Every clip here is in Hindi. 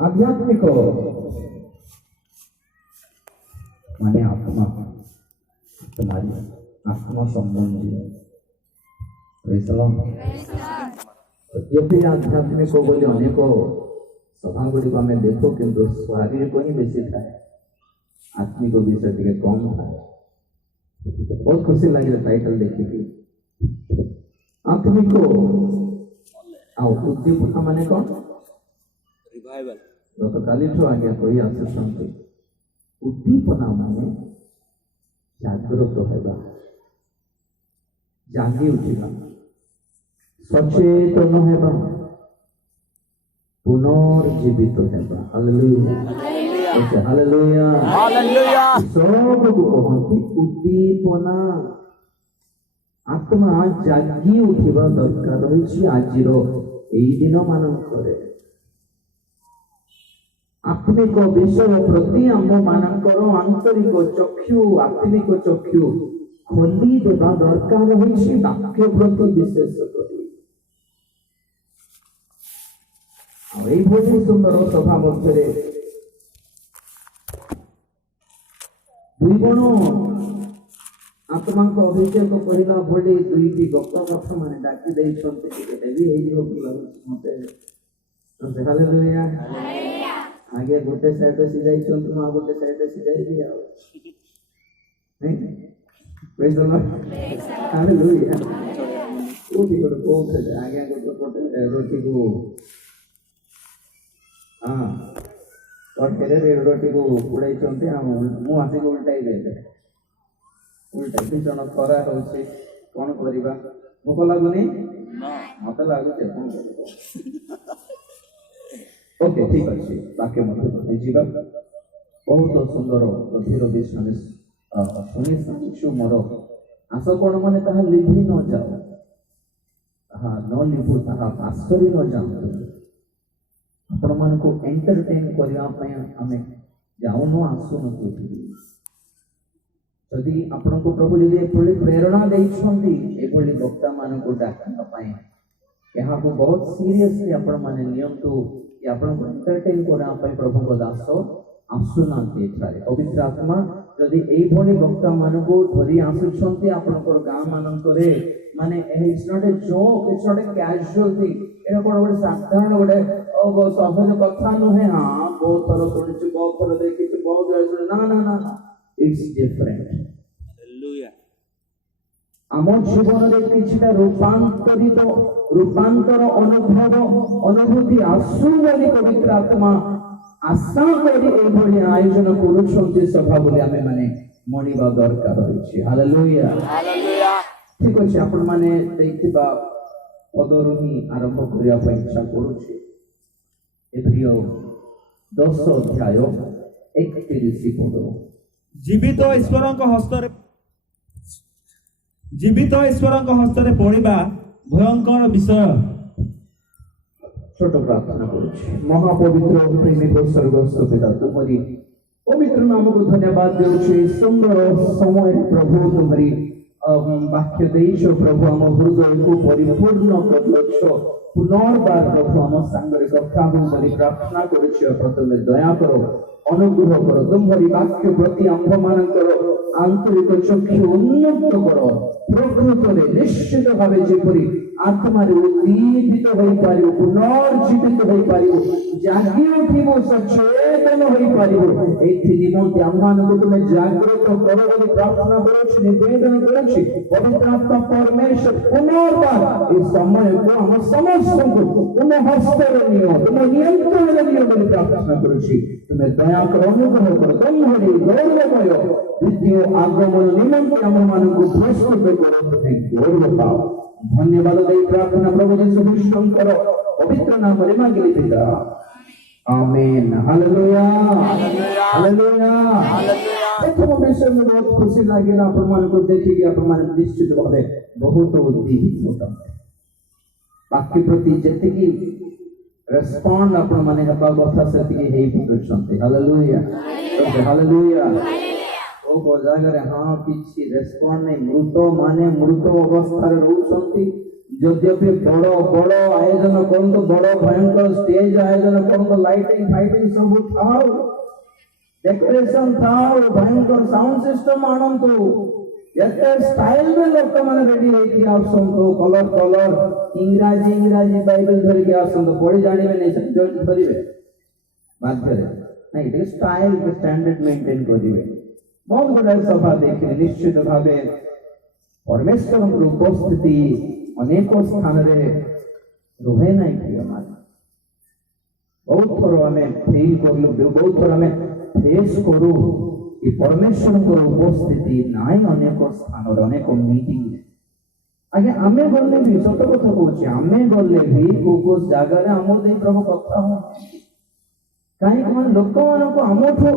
आध्यात्मिक माने आत्मा तुम्हारी आत्मा संबंधी यदि आध्यात्मिक बोली अनेक सभा गुड़िक आम देखो किंतु शारीरिक ही बेसी थाए आत्मिक विषय टे कम थाए। बहुत खुशी लगे टाइटल देखिए आत्मिक उद्दीपना माने कौन रिवाइवल गत काली आज्ञा कही आसुच्च उद्दीपना माने जागृत होगा जागी उठा सचेतन होगा पुनर्जीवित होगा। हालेलुया हालेलुया हालेलुया सब कहती उद्दीपना आत्मा जागी उठा दरकार रही आज दिन मानक आत्मिक विषय प्रति आम मानकर आंतरिक चक्षु आत्मिक चक्षु खोली देवा दरकार रही वाक्य प्रति विशेष सुंदर सभा मध्य दुई गुण आत्मा को अभिषेक कहला भली दुईटी गप कथा माने डाकी मत हालेलुया आगे गोटे साइड सीझाई गोटे साइड सीझाई प्रेज द लॉर्ड हालेलुया ओटी गोटे कोथे आगे गोटे पटे रोटी को हां पटे रे रोटी को उड़ाई चंते मु आसे को उल्टाई दे उल्टा जन खरा होछि कोन करिबा भूख लागुनी मत लागुचे कोन करिबा ओके ठीक अच्छे वाक्य मध्य जीवा बहुत सुंदर गभीर विषय शुणी साक्षु मोर आस कौन मैंने ताहा लिभि न जाओ ताहा न लिभु ताहा पासरी न जाओ आपण मान को एंटरटेन करने आम जाऊन आसुन जदि आपण को प्रभु जदि एभली प्रेरणा देइछंती वक्ता मान को डाकने यहाँ को बहुत सीरियसली आपण माने नियंतु आपण को एंटरटेन करने प्रभु को दास आसुना पवित्र आत्मा जदि एभली वक्ता मान को धरी आसुछंती आपनकर गाँ मानकरे माने it's not a joke it's not a casual thing एटा कोन गोटे साधारण गोटे सहज कथा नुहे हाँ बहुत थर सुनिछु बहुत थर देखिछु बहुत जय ना ना ना ना इट्स डिफरेंट हालेलुया आम जीवन में किछिटा रूपांतर अनुभूति आसु बोली पवित्र आत्मा आशा करी एभली आयोजन करूछंती सभा बोली आमे माने मणिबा दरकार होछि। हालेलुया हालेलुया ठीक अछि आपण माने देखिबा पदरु ही आरंभ करिया पय इच्छा करूछि एब्रियो 10 अध्याय 31 पद जीवित ईश्वर हस्तरे पड़िबा भयंकर विषय। छोट प्रार्थना करुछि महापवित्र प्रेमिक स्वर्गस्थ पिता तुम्हारी पवित्र नाम को धन्यवाद देउछि सुंदर समय प्रभु तुम्हारी वाक्य देश प्रभु आम हृदय को परिपूर्ण कर पुनर्बार प्रभु आम सांगरे कथा करी प्रार्थना करुछि प्रथमे दया करो अनुग्रह करो तुम्हारी वाक्य प्रति आंभ मानकर आंतरिक चक्षु उन्मुक्त करो प्रकृत में निश्चित भाव जेपरी आत्मा उद्दीपित हो पारिबो पुनर्जीवित हो पारिबो जागी उठिबो सचेतन हो पारिबो एथि निमंते आम्हानको तुमे जागृत करो बोली प्रार्थना करूछि निवेदन करूछि पवित्र आत्मा परमेश्वर पुनर्बार इस समय को हम समस्त को तुम हस्तरे नियो तुम नियंत्रण में नियो बोली प्रार्थना करूछि तुमे दया करो अनुग्रह करो तुम्हारी गौरवमय द्वितीय आगमन निमंते आम्हानको प्रस्तुत करो तुमे गौरव पाओ धन्यवाद दे प्रार्थना प्रभु यीशु ख्रीष्टंकर पवित्र नाम रे मांगली पिता आमेन। हालेलुया हालेलुया हालेलुया प्रथम विषय में बहुत खुशी लागेला आपण मान को देखि कि आपण मान निश्चित भावे बहुत उद्दीपित होता वाक्य प्रति जति की रेस्पॉन्ड आपण माने हबा कथा सेति हेई पडुछंते। हालेलुया हालेलुया ओ जागर हाँ किसी रेस्पॉन्ड नहीं मृत माने मृत अवस्था रहउछंती यद्यपि बड़ बड़ आयोजन कौन तो बड़ भयंकर स्टेज आयोजन कौन तो लाइटिंग फाइटिंग सब थाओ डेकोरेशन थाओ भयंकर साउंड सिस्टम आणंतु एते स्टाइल में लोक माने रेडी होई आसंतो कलर कलर इंग्राजी बाइबल धरि के आसंतो पढ़ी जानि में नहीं जॉइन करिवे बाध्य रे नहीं इट स्टाइल के स्टैंडर्ड मेंटेन करिवे बहुत बड़ा सभा देखिए निश्चित भावे परमेश्वर उपस्थिति अनेक स्थान रे रुहे नहीं कि हमारे बहुत थोर हमें फील करलु बहुत थोर हमें फेस करू ये परमेश्वर को उपस्थिति नाई अनेक स्थान और अनेक मीटिंग आगे आमे गले भी सत कथा कहूँ आमे गले भी को जगार आम दे प्रभु कथा हो कहीं लोक मान आमठू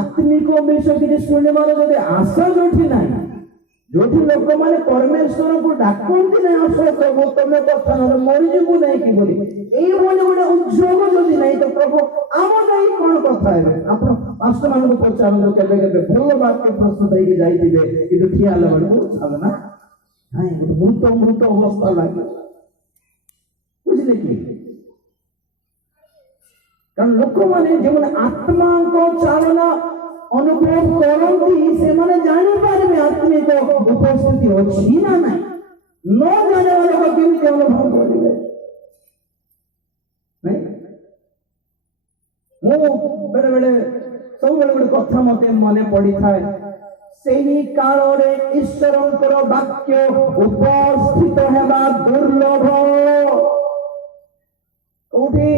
आत्मिक विषय किसी शुणवार जब आशा जो ना जो लोक मैंने परमेश्वर को डाकती ना आस प्रभु तुम कथा ना मरीजू नहीं कि बोली ये गोटे उद्योग जदि नहीं तो प्रभु आम नहीं कौन कथा है आप पास्टर मान पचार के भल वाक्य प्रस्तुत होगी जाइए कि ठिया बेलू चल ना नहीं गोटे मृत अवस्था लगे बुझे कि कारण लोक मैंने जो आत्मा को चालना अनुभव करती से माने जानी पारे आत्मिक उपस्थिति अच्छी ना नहीं न जाने वाले को केमिति अनुभव करेंगे नहीं मु बेले बेले सब बेले बेले कथा मते मने पड़ी थाए सेही काल रे ईश्वरंकर वाक्य उपस्थित हेबा दुर्लभ उठी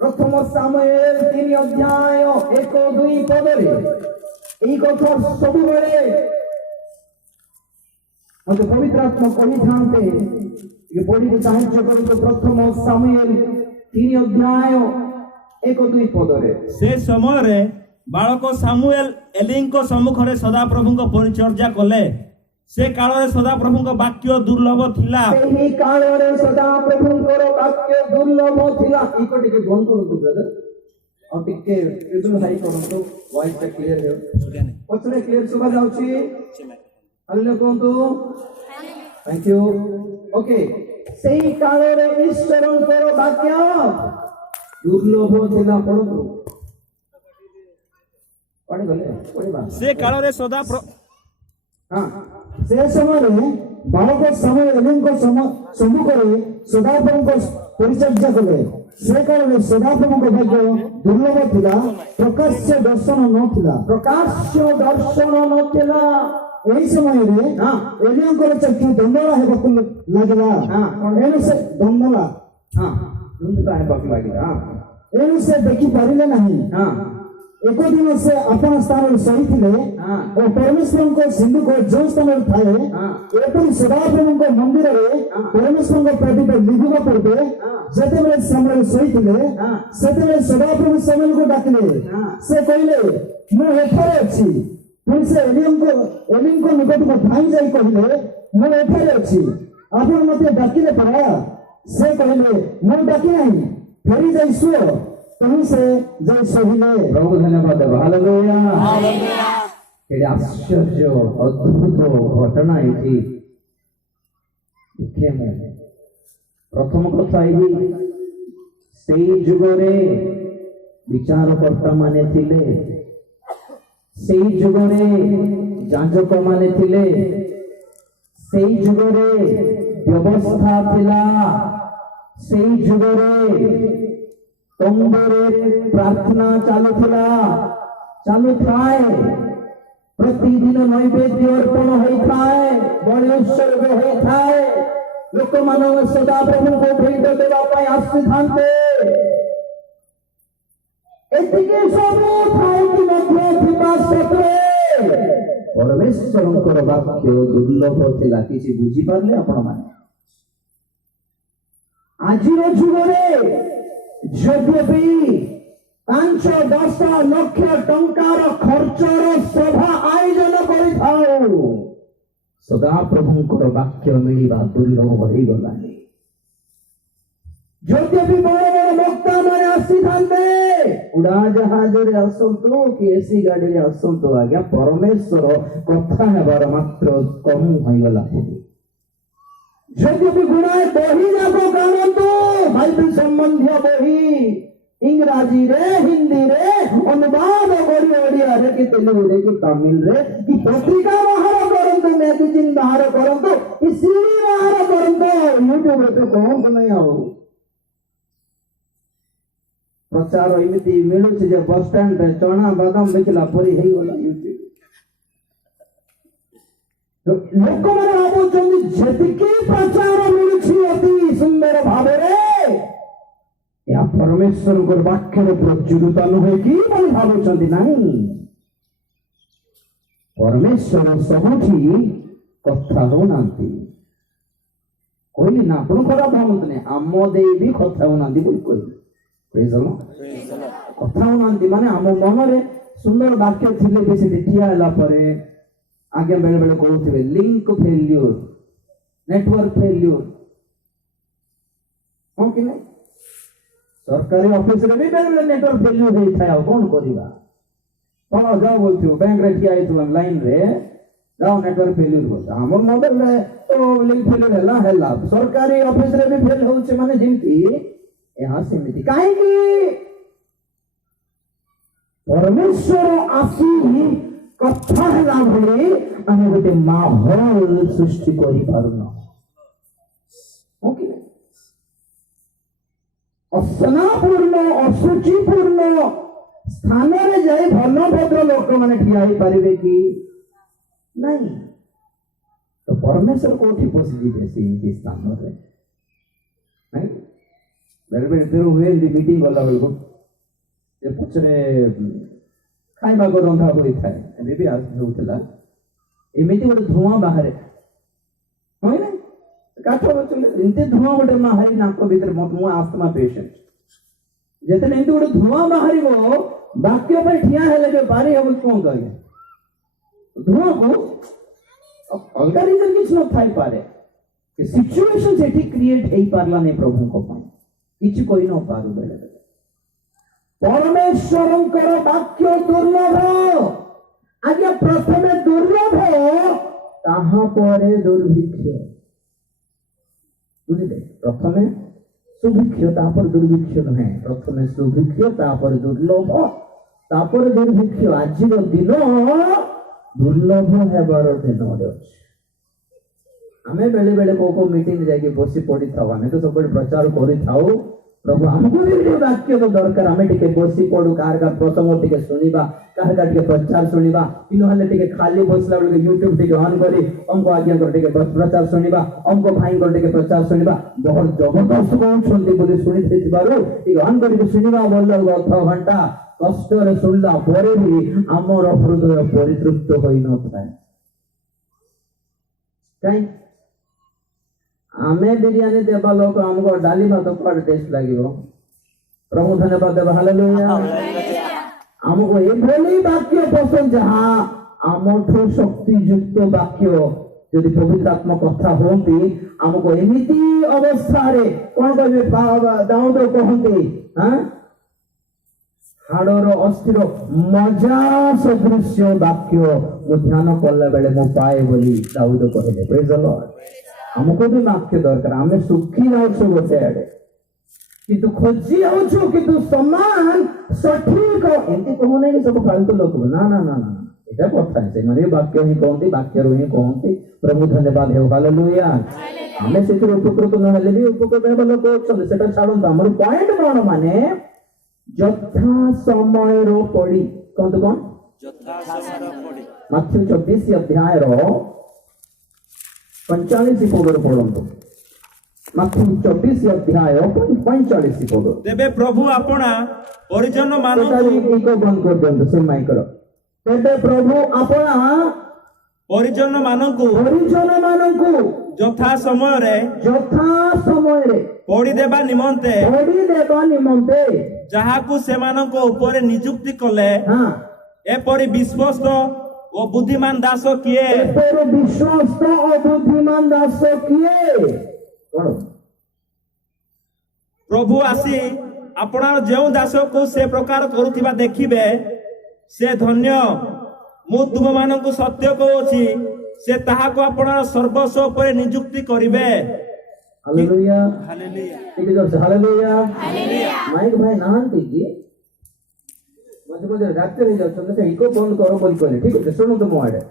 प्रथम सामुएल 3 अध्याय 1-2 पदरे এই কথা सबुबले मते पवित्र आत्मा कहि थांते ये पढ़ी साहाय्य करी तो प्रथम सामुएल 3 अध्याय 1-2 पदरे से समय रे बालक सामुएल एलीको सम्मुख रे सदा प्रभु को परिचर्या कले से काल रे सदा प्रभु को वाक्य दुर्लभ थिला सेही काल रे सदा प्रभु को वाक्य दुर्लभ थिला इको टिके बंद करंतु ब्रदर और टिके ट्रिब्यून हाई करंतु वॉइस टा क्लियर है पछरे क्लियर सुबा जाउची हालेलुया कहंतु थैंक यू ओके सेही काल रे ईश्वरंकर वाक्य दुर्लभ थिला पढंतु पढि गले पढिबा से काल रे सदा हां से समय बालक सामुएल एलीको सम्मुख रे सदाप्रभु को परिचर्या कले से काल रे सदाप्रभु को भाग्य दुर्लभ थिला प्रकाश्य दर्शन न थिला एही समय रे एलीको चक्षु दंडला हेबाकु लागला एनु से दंडला दंडला हेबाकु लागला एनु से देखि पारिले नहीं एक दिन से अपन स्थान सही थे और परमेश्वर को सिंधु को जो स्थान थाए एपरी सदाप्रभु को मंदिर रे परमेश्वर को प्रतिप लिखिबा पड़बे जते में सामने सही थे सेते में सदाप्रभु सामने को डाकले से कहले मु एठारे अछि फिर से एलियन को निकट को भाई जाई कहले मु एठारे अछि आपण मते डाकिले पड़ा से कहले मु डाकी नहीं फेरी जाई सो तभी से जय सहिले प्रभु धन्यवाद हालेलुया हालेलुया एडे आश्चर्य अद्भुत घटना एठी देखे मु प्रथम कथा एही सेई जुगरे विचारकर्ता माने थिले सेई जुगरे जाजक माने थिले सेई जुगरे व्यवस्था थिला सेई जुगरे तंबरे प्रार्थना चालू थाए प्रतिदिन नैवेद्य अर्पण होइथाए बलि उत्सर्ग होइथाए लोक मानव सदा प्रभु को भेंट देवा पाई आसीथांते एतिके सबु थाए कि मध्य थिबा सत्रे परमेश्वरंकर वाक्य दुर्लभ थिला किछि बुझी पारले आपण माने आजिर जुगरे यद्यपि 5-10 लक्ष टंकार खर्चर सभा आयोजन करिथाउ सदा प्रभुंकर वाक्य मिलिबा दुर्लभ होई गलानी यद्यपि बड़ बड़ वक्ता माने आसीथांते उड़ा जहाज रे आसंतो कि एसी गाड़ी रे आसंतो आज्ञा परमेश्वर कथा हेबार मात्र कम होई गला यद्यपि गुणाए बही जाको काढंतु बाइबल संबंधी बही इंग्राजी रे हिंदी रे अनुवाद करी ओडिया रे कि तेलुगु रे कि तमिल रे कि पत्रिका बाहर करंतु मैगजीन बाहर करंतु कि सीडी बाहर करंतु यूट्यूब रे तो कौन नहीं आओ प्रचार एमती मिलू जे बस स्टैंड रे चना बादाम बेचला परी हेई गला यूट्यूब तो लोक माने भाबुचंदी जेतिकी प्रचार मिलुछि अति सुंदर भाबरे या परमेश्वर को वाक्य रे प्रचुरता न होय कि माने भाबुचंदी नाही परमेश्वर सबुठी कथा हो नांती कोई ना आपण खराब भावत ने आम देवी कथा हो नांती बोल कोई प्रेज द लॉर्ड कथा हो नांती माने आम मन रे सुंदर वाक्य थिले के से ठिया हला परे आगे बेले बेले कहते लिंक फेल्यूर नेटवर्क फेल्यूर हाँ कि नहीं सरकारी ऑफिस रे भी बेले बेले नेटवर्क फेल्यूर होई थाय कौन करिबा कौन जाओ बोलथियो बैंक रे ठिया आइथु लाइन रे जाओ नेटवर्क फेल्यूर बोल हमर मोबाइल रे तो लिंक फेल्यूर हला सरकारी ऑफिस रे भी फेल होउचे माने जेंती यहाँ सेमिति काहे कि परमेश्वर आसी कथा हला भले आमे गोटे माहौल सृष्टि करि पारुना ओके असनापूर्ण असुचिपूर्ण स्थान रे जाई भल भद्र लोक माने ठिया ही पारिबे कि नहीं तो परमेश्वर कोठी पसि जिबे से स्थान रे नहीं बेले बेले तेरो हुए मीटिंग गला बेलको जे पछरे खाइबा को रंधा होई थाए एबे भी आज होउतला एमिति गोटे धुआं बाहरे होय ना काठ बचले इनते धुआं गोटे बाहरी नाक भीतर मु आस्थमा पेशेंट जेते इनते गोटे धुआं बाहरीबो वाक्य पर ठिया हेले के बारी हम कोन कहिए धुआं को अलगा रीजन किछ न थाई पारे कि सिचुएशन सेठी क्रिएट हेई पारला ने प्रभु को पाए किछ कोई न पारु बेले परमेश्वरंकर वाक्य दुर्लभ आगे प्रथमे दुर्लभ ताहा परे दुर्भिक्ष बुझिले प्रथमे सुभिक्ष तापर दुर्भिक्ष नहे प्रथमे सुभिक्ष तापर दुर्लभ तापर दुर्भिक्ष आजिर दिन दुर्लभ हेबार दिन अछि आमे बेले बेले को मीटिंग जाके बसी पड़ी थाओ आमे तो सब प्रचार करि थाओ प्रभु हमको भी वाक्य तो दरकार आमे टिके बसी पडू कार का प्रसंग टिके सुनिबा कार का टिके प्रचार सुनिबा इनो हले टिके खाली बसला बेले यूट्यूब टिके ऑन करी हमको आज्ञा कर टिके प्रचार सुनिबा हमको भाई कर टिके प्रचार सुनिबा बहुत जबरदस्त कोन सुनते बोले सुनि देतिबारो टिके ऑन करी सुनिबा बोललो 6 घंटा कष्ट रे सुनला परे भी हमर हृदय परितृप्त होई न थाए काई आमे बिरयानी देबा लोक हमको डाली भात पर टेस्ट लागिवो प्रभु धन्यवाद देबा हालेलुया हमको ए भली वाक्य पसंद जहां आमठो शक्ति युक्त वाक्य यदि पवित्र आत्मा कथा होंती हमको एमिति अवस्था रे कोन कहबे दाऊद कहंती हां हाडर अस्थिर मजा सदृश वाक्य मु ध्यान कला बेले मु पाए बोली दाऊद कहले प्रेज द लॉर्ड हमको भी वाक्य दरकार हमें सुखी जाऊँ गोटे आड़े किंतु खोजी जाऊँ किंतु समान सठिक एमती कहू नहीं सब फालतू लोक ना ना ना ना एटा कथा है माने वाक्य ही कहते वाक्य रो ही कहते प्रभु धन्यवाद हे हालेलुया हमें से उपकृत न हेले भी उपकृत हेबा लोक अछन सेटा छाडन हमर पॉइंट कोन माने यथा समय रो पड़ी कोन यथा समय पड़ी मत्थी 24 अध्याय रो 45 पद पढ़ंतु मत्थी 24 अध्याय 45 पद तेबे प्रभु आपणा परिजन मानकु को बंद कर देंतु से माइक रो तेबे प्रभु आपणा परिजन मानकु यथा समय रे पड़ी देबा निमंते जहाकु सेमानक ऊपर नियुक्ति कले हां एपरि विश्वस्त ओ बुद्धिमान दास किए एपरि विश्वस्त ओ बुद्धिमान दास किए कोन प्रभु आसी आपणार जेउ दास को से प्रकार करूथिबा देखिबे से धन्य मु तुम मानकु सत्य कहूची से ताहाको आपणार सर्वस्व ऊपर नियुक्ति करिवे हालेलुया हालेलुया ठीक जोर से हालेलुया माइक भाई नाहंती कि मजे मजे रात रही जाउछन से इको बंद करो बोल कहले ठीक है सुनो तो मोआडे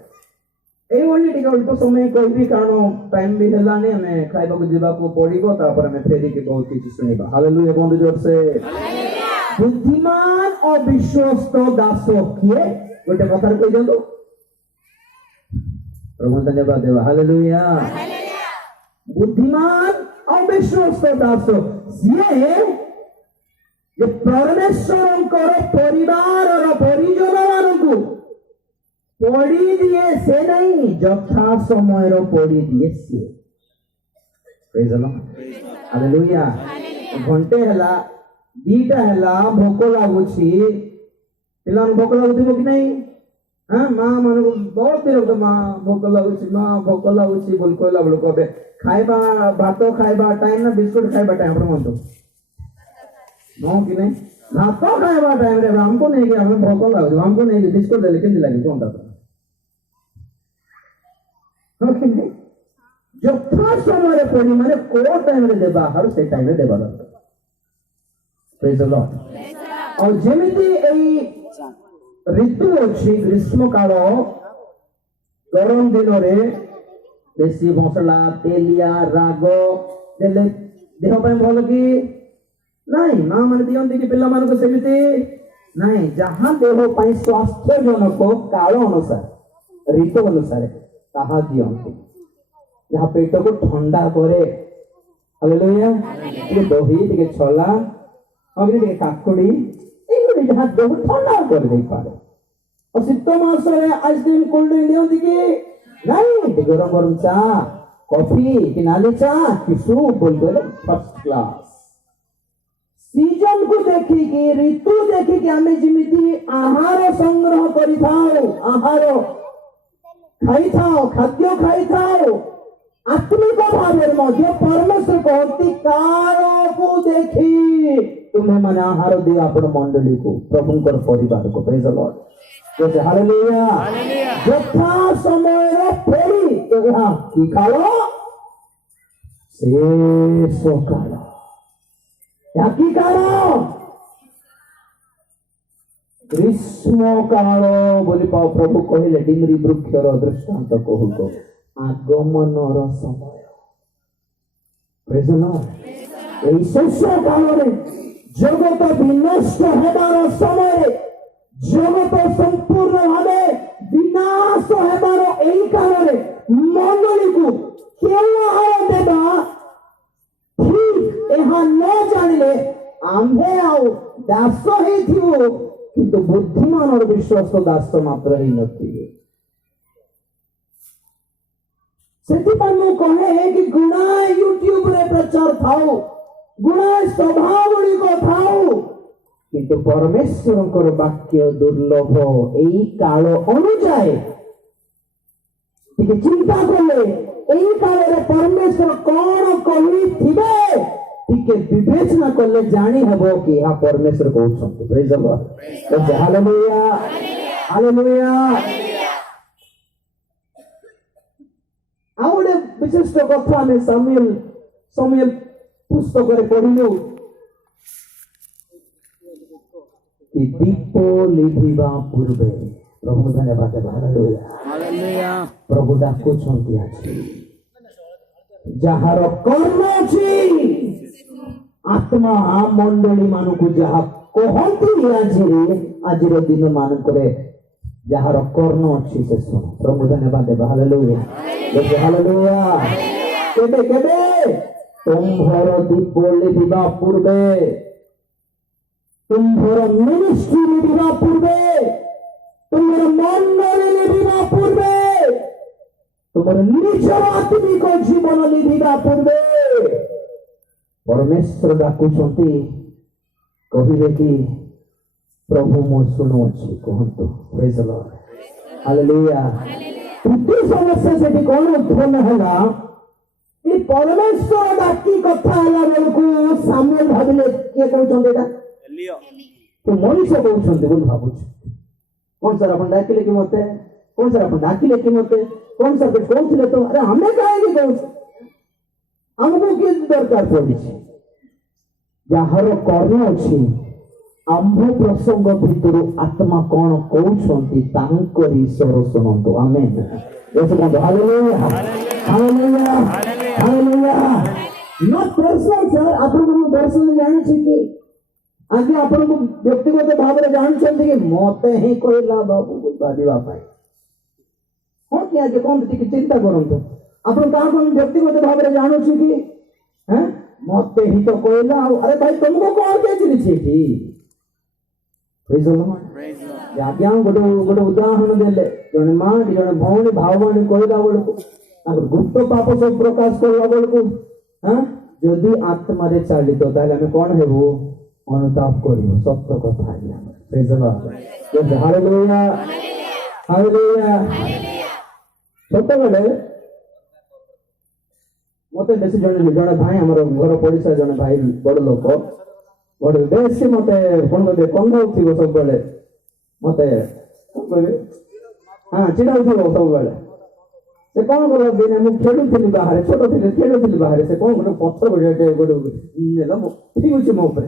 ए ओनली टिका अल्प समय कहबी कारण टाइम भी हेलानी हमें खाइबा को जीवा को पड़िबो तापर हमें फेरी के बहुत किछ सुनिबा हालेलुया बंद जोर से बुद्धिमान और विश्वस्त दास किए गोटे कथा कह दियो प्रभु धन्यवाद देवा हालेलुया बुद्धिमान और विश्वस्त दास ये परमेश्वर परिवार और परिजन मानू पड़ी दिए से नहीं जथा समय पड़ी दिए सी प्रेज द लॉर्ड हालेलुया घंटे हला दीटा हला भोक लागुछि पिलान भोक लागुथिबो कि नहीं हां मां मन को बहुत दिन मां भोक लागुछि बोल कहला बोल कहबे खाइबा भात खाइबा टाइम ना बिस्कुट खाइबा टाइम पर मन तो नो कि नहीं भात खाइबा टाइम रे हमको नहीं कि हमें भोक लागुछि हमको नहीं कि बिस्कुट दे लेकिन लगे कौन ता जथा समय पड़ी माने को टाइम रे देबा हर से टाइम रे देबा प्रेज द लॉर्ड और जेमिति एई ऋतु अछि ग्रीष्म काल गरम दिन रे बेसी मसला तेलिया राग देले देह पे भल कि नहीं मां माने दियंती कि पिल्ला मान को सेमिति नहीं जहां देह पे स्वास्थ्य जनक काल अनुसार ऋतु अनुसार ताहा दियंती जहां पेट को ठंडा करे हालेलुया ये दही टिके छोला अग्नि टिके काकुड़ी एगुड़ी जहां देह ठंडा कर दे पारे और शीत मास रे आइसक्रीम कोल्ड ड्रिंक दियंती कि नहीं टिके गरम गरम चा कॉफी कि नाली चा कि सूप बोल बोले फर्स्ट क्लास सीजन को देखी कि ऋतु देखी कि हमें जिमिति आहार संग्रह करि थाओ आहार खाई थाओ खाद्य खाई थाओ आत्मिक भाव मध्य परमेश्वर कहती काल को देखी तुम्हें माने आहार दियो आपण मंडली को प्रभुंकर परिवार को प्रेज द लॉर्ड जैसे हालेलुया जथा समय फेरी एहा की काल शेष काल या की काल ग्रीष्म काल बोली पाओ प्रभु कहले डिमरी वृक्षर दृष्टांत कहू को आगमनर समय प्रेज द लॉर्ड एई शेष काल रे जगत विनष्ट हेबार समय जगत संपूर्ण भावे विनाश हेबार एई काल रे मंडली को केउ आहार देबा ठीक एहा न जानिले आम्भे आउ दास हेथिबो किंतु बुद्धिमान और विश्वास दास मात्र ही नथिबे सेतिपा मु कहे कि गुणाए यूट्यूब रे प्रचार थाओ गुणाए सभा गुड़ी को थाओ किंतु परमेश्वर वाक्य दुर्लभ एई काल अनुजाए चिंता कले एई काल रे परमेश्वर कौन कही थिबे टिके विवेचना कले जानी हबो कि या परमेश्वर कहउछन praise the lord hallelujah hallelujah आउडे विशिष्ट कथा में सामुएल पुस्तक रे पढिलु कि दीप लिभिबा पूर्वे प्रभु धन्यवाद हालेलुया हालेलुया प्रभु डाकुछंती अछि जहार कर्म अछि आत्मा मंडली मानु को जहा कहंती आजिर दिन मान करे जहार कर्ण अछि से सुन प्रभु धन्यवाद हालेलुया हालेलुया केबे केबे तुम्भर दीप लिभिबा पूर्वे तुम्भर मिनिस्ट्री लिभिबा पूर्वे तुम्भर मंडली लिभिबा पूर्वे तुम्हारे निज आत्मिक जीवन लिभिबा पूर्वे परमेश्वर डाकुछंती कहिबे कि प्रभु मो सुनुछि कहंतु प्रेज द लॉर्ड हालेलुया तृतीय समस्या से कौन उत्पन्न होला कि परमेश्वर डाकी कथा होला बेलकु सामुएल भाबिले के कहउछंती एटा एलियो तो मनीष कहउछंती बोल भाबुछ कौन सर अपन डाकिले कि मते कौन सर अपन डाकिले कि मते कौन सर कहउथिले तो अरे हमें काहे कि कहउछ आमको कि दरकार पड़ी जार कर्ण अच्छी आंभ प्रसंग भितर आत्मा कौन कहते ईश्वर शुणु amen hallelujah hallelujah hallelujah not personal sir आपन को पर्सनल जानि छी कि आगे आपन को व्यक्तिगत भाव रे जानि छथि कि मते ही कहला बाबू बादिवा पाए हो कि आगे कोन टिक चिंता करंतो आपन का कोन व्यक्तिगत भाव रे जानि छी कि हैं मते ही तो कहला अरे भाई तुमको कौन के चिनि छी थी प्रेज द लॉर्ड आज्ञा गोटे उदाहरण देले जने मां जने भौणी भाववाणी कहला बळको आगर गुप्त पाप सब प्रकाश करला बळको हां जदि आत्मा रे चालित ताले हमें कोन हेबो अनुताप करियो सत्य कथा आज्ञा praise the lord hallelujah hallelujah सत्य बेले मते बेसी जने भाई हमर घर पड़िसा जने भाई बड़ लोक बड़े बेसी मते कोन बे कंगौथि सब बेले मते कहबे हां चिड़ाउथि सब बेले से कौन बोला दिन मु खेलुथिली बाहर छोट थिले खेलुथिली बाहर से कौन गोटे पत्थर गोटे गोटे नेला मो ठीक अछि मो ऊपर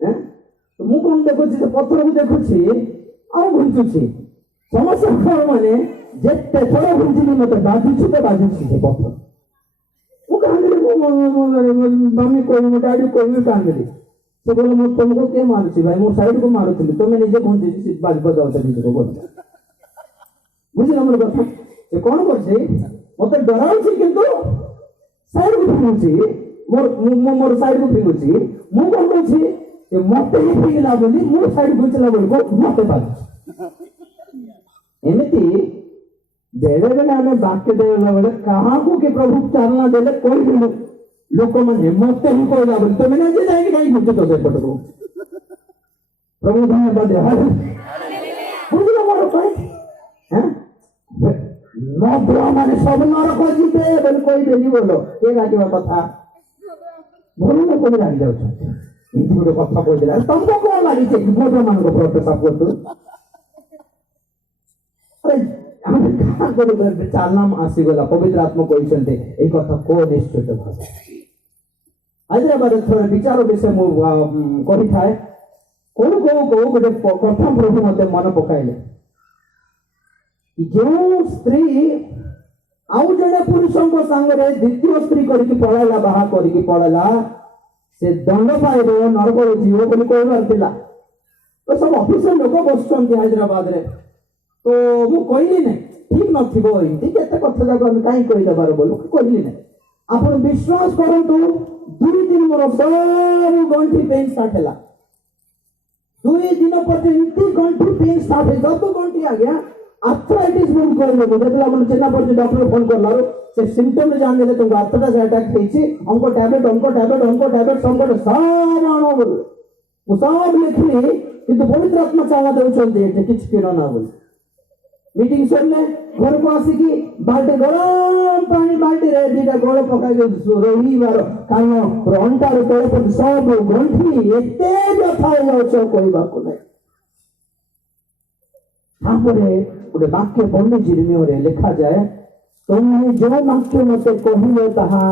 हैं तो मु कोन देखुछि से पत्थर को देखुछि आ घुंचुछि समस्या कोन माने जेते थोड़ा घुंचिली मते बाजुछि तो बाजुछि से पत्थर मु कांदली मम्मी कोई मो डैडी कोई कांदली से बोले मु तुमको के मारुछि भाई मो साइड को मारुथिली तुम निजे घुंचिछि बाज बजाउछ निजे बोल बुझिल हमर कथा से कौन करछे मते डराउछि किंतु साइड को फिंगुछि मोर साइड को फिंगुछि मु कोन कहछि ए मते ही फिंगला बोली मो साइड घुचला बोली मते बाज एमिति बेले बेले हमें वाक्य देला बेले कहां को के प्रभु चालना देले कोई भी लोक माने मते ही कहला बोली तो मैंने जे जाई कहीं घुच तो से पटको प्रभु धन्यवाद हालेलुया बुझलो मोर भाई हैं माने सब नरक जीते बोल कोई बेली बोलो के लागिवा कथा बोल न कोई लागी जाउछ इति गोटे कथा कहि देला तुमको कोन लागी छै मोर मान को प्रोफेसर को तू अरे हम का करे चालना आसी गला पवित्र आत्मा कहिसंते ए कथा को निश्चित भाषा हैदराबाद थोड़ा विचार विषय मु कहि थाए कोन को गोटे कथा प्रभु मते मन पकाइले जो स्त्री आउ जड़े पुरुषों को सांगरे द्वितीय स्त्री करके पळाला बाहा करके पळाला से दंड पाइबो नरक जीव बोली कहबार थिला तो सब ऑफिसर लोक बसछन्ती हैदराबाद रे तो मु कहली नै ठीक नथिबो इति केते कथा जाको हम काई कहि दबार बोलु कहली नै आपण विश्वास करंतु 2 दिन मोर सब गंठी पेन स्टार्ट हैला 2 दिन पर इति गंठी पेन स्टार्ट है जब गंठी आ गया आर्थराइटिस मूव कर लो देखला मन चिन्ना पर डॉक्टर फोन करलारो से सिम्पटम जान देले तुमको आर्थराइटिस अटैक हेछि हमको टैबलेट संकट सब आनो बोल वो सब लिखली किंतु पवित्र आत्मा चावा देउछन्ते जे किछ किनो ना बोल मीटिंग सरले घर को आसी की बाल्टी गरम पानी बाल्टी रे दीटा गोळ पकाई रही बार कानो रंटा रे तळे पर सब गंठी एते व्यथा जाउछ कहबा को नै तापरे गोटे वाक्य पढ़ने जिर्मियों लिखा जाए तुम्हें जो वाक्य मत कहले ताहा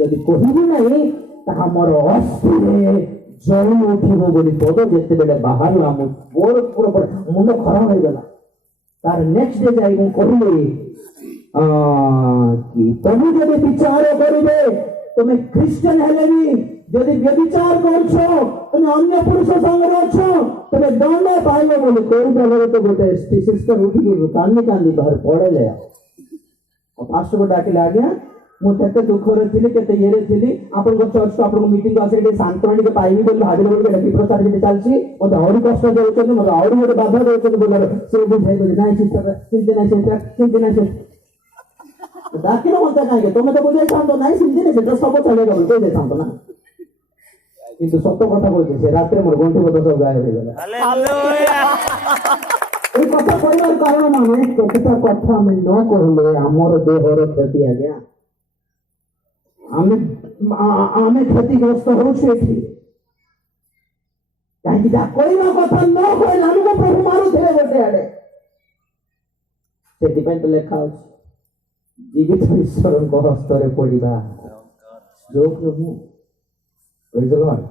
यदि कहबी नहीं ताहा मोर अस्थिरे जल उठिबो बोली पद जेते बेले बाहर आमु मोर पूरा मुंड खराब हो गला तार नेक्स्ट डे जाई मु कहले कि तुम जदि विचार करिवे तुम क्रिश्चियन हेले भी जदि व्यभिचार करछो तुम अन्य पुरुष संगे अछो तबे दंड पाइबो बोली कोई जगह तो गोटे सिस्टर उठी के कांदी बाहर पड़ेले और पास्टर को डाकिले आज्ञा मु केते दुख रे थिली केते येरे थिली आपन को चर्च को आपन को मीटिंग को आसे शांतवाणी के पाइबी बोली भाबी बोली के प्रचार जे चलछि और और कष्ट देउछन मते और गोटे बाधा देउछन बोलर से बुझाई बोली नाही सिस्टर चिंता नाही डाकिलो मत काहे तुम तो बुझाई थांतो नाही सिंधी से सब चलेगा बोल दे थांतो ना किंतु सत्य कथा बोलते से रात्रि मोर गंठु बद सब गायब हो गला हालेलुया ए कथा कहबार कारण माने केतेटा कथा हम न कहले हमर देहर क्षति आ गया आमे क्षतिग्रस्त होछु एठी काहे जा कहबा कथा न कहले हमको प्रभु मारू थे गोटे आडे सेति पय तो लेखा जीवित ईश्वर को हस्तरे पड़िबा जो प्रभु Praise the Lord.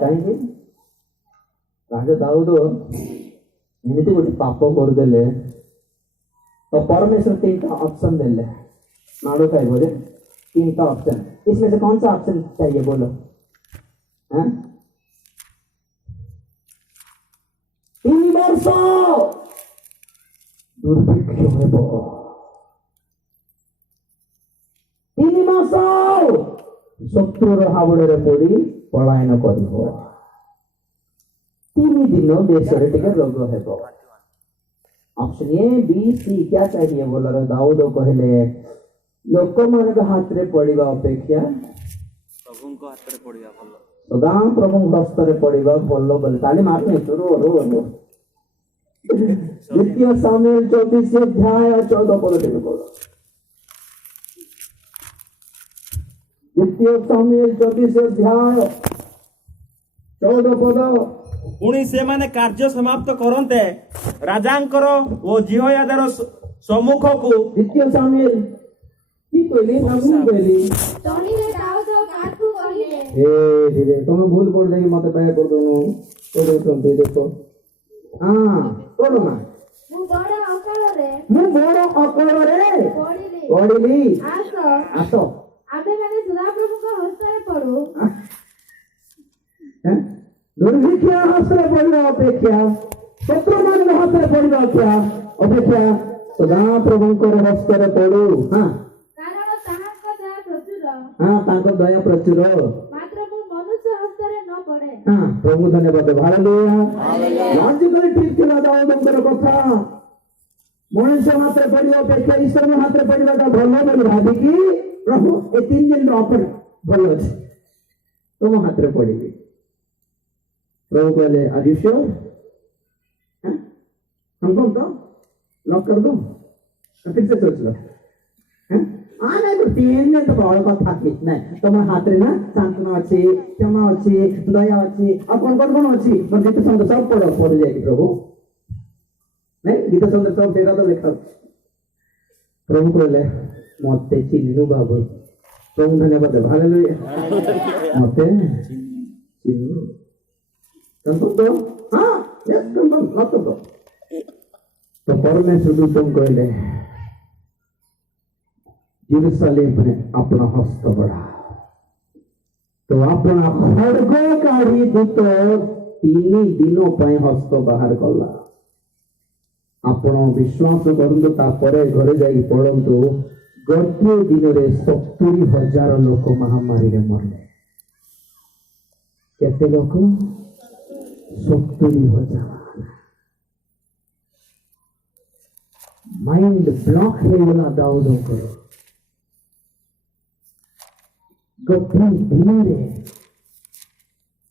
କାହିଁକି ରାଜା ଦାଉଦ ଏମିତି ଗୋଟେ ପାପ କରିଦେଲେ तो परमेश्वर तीन का ऑप्शन दे ले मारो क्या बोले तीन का ऑप्शन इसमें से कौन सा ऑप्शन चाहिए बोलो हैं 3 वर्ष दुर्भिक्ष हेबो 3 मास शत्रुर हावड़े पड़ी पलायन करिबो 3 दिन देश रे टिके रोग हेबो ऑप्शन ए बी सी क्या चाहिए बोला रे दाऊद कहले लोक मान हाथ रे पड़िबा अपेक्षा प्रभुଙ୍କ ହାତରେ ପଡ଼ିବା ଭଲ सदा प्रभु हस्त रे पड़िबा बोलो बोले ताली मारने शुरू रो द्वितीय सामुएल 24 अध्याय 14 पद देखो बोलो द्वितीय सामुएल 24 अध्याय 14 पद पुणी से माने कार्य समाप्त करते राजांकर ओ जिहोयादार सम्मुख को द्वितीय सामुएल की कहली हम कहली तोनी रे दाऊद काकू कहिले ए धीरे तुम भूल कर देगी मते बाय कर दोनो तो देखते देखो हां बोलो ना मु बड़ अकल रे पढ़िली आसो आसो आबे माने सदाप्रभुଙ୍କ हस्ତରେ पड़ो हैं दुर्भिक्ष हस्ତରେ पड़िबा अपेक्षा शत्रुमान हस्ତରେ पड़िबा अपेक्षा सदा प्रभुଙ୍କର हस्ତରେ पड़ू हां कारण ताहाଙ୍କ दया प्रचुर हां तांको दया प्रचुर मात्र मु मनुष्य हस्ତରେ न पड़े हां प्रभु धन्यवाद हालेलुया लॉजिकली ठीक थिला दाऊदଙ୍କର କଥା मनुष्य हाथ रे पड़िबा अपेक्षा ईश्वर हाथ रे पड़िबाटा भलो बोली भाबिकी प्रभु ए 3 दिन रो ऑफर भलो अछि तुम हाथ रे पड़िबी प्रभु कहले आर यू श्योर हमको तो लॉक कर दो फिर से सोच लो नहीं तो 3 दिन तो बड़ कथा कि नहीं तुम हाथ रे ना सांत्वना अछि क्षमा अछि दया अछि और कौन अछि पर गीत संग सब पढ़ जाएगी प्रभु नहीं गीत संग सब जगह तो लिखा प्रभु कहले मते चिन्नु बाबू प्रभु धन्यवाद हालेलुया मते चिन्नु कंफर्म तो हाँ यस कंफर्म मत तो परमेश्वर दूतों कहले यरूशलेम में अपना हस्त बढ़ा तो अपना खड़ग काढ़ी दूत 3 दिनों पर हस्त बाहर कला आपण विश्वास करंतु तापरे घरे जाई पड़ंतु गोटे दिन रे 70,000 लोक महामारी रे मरले केते लोक 70,000 माइंड ब्लॉक है वाला दाऊद को गोटे दिन रे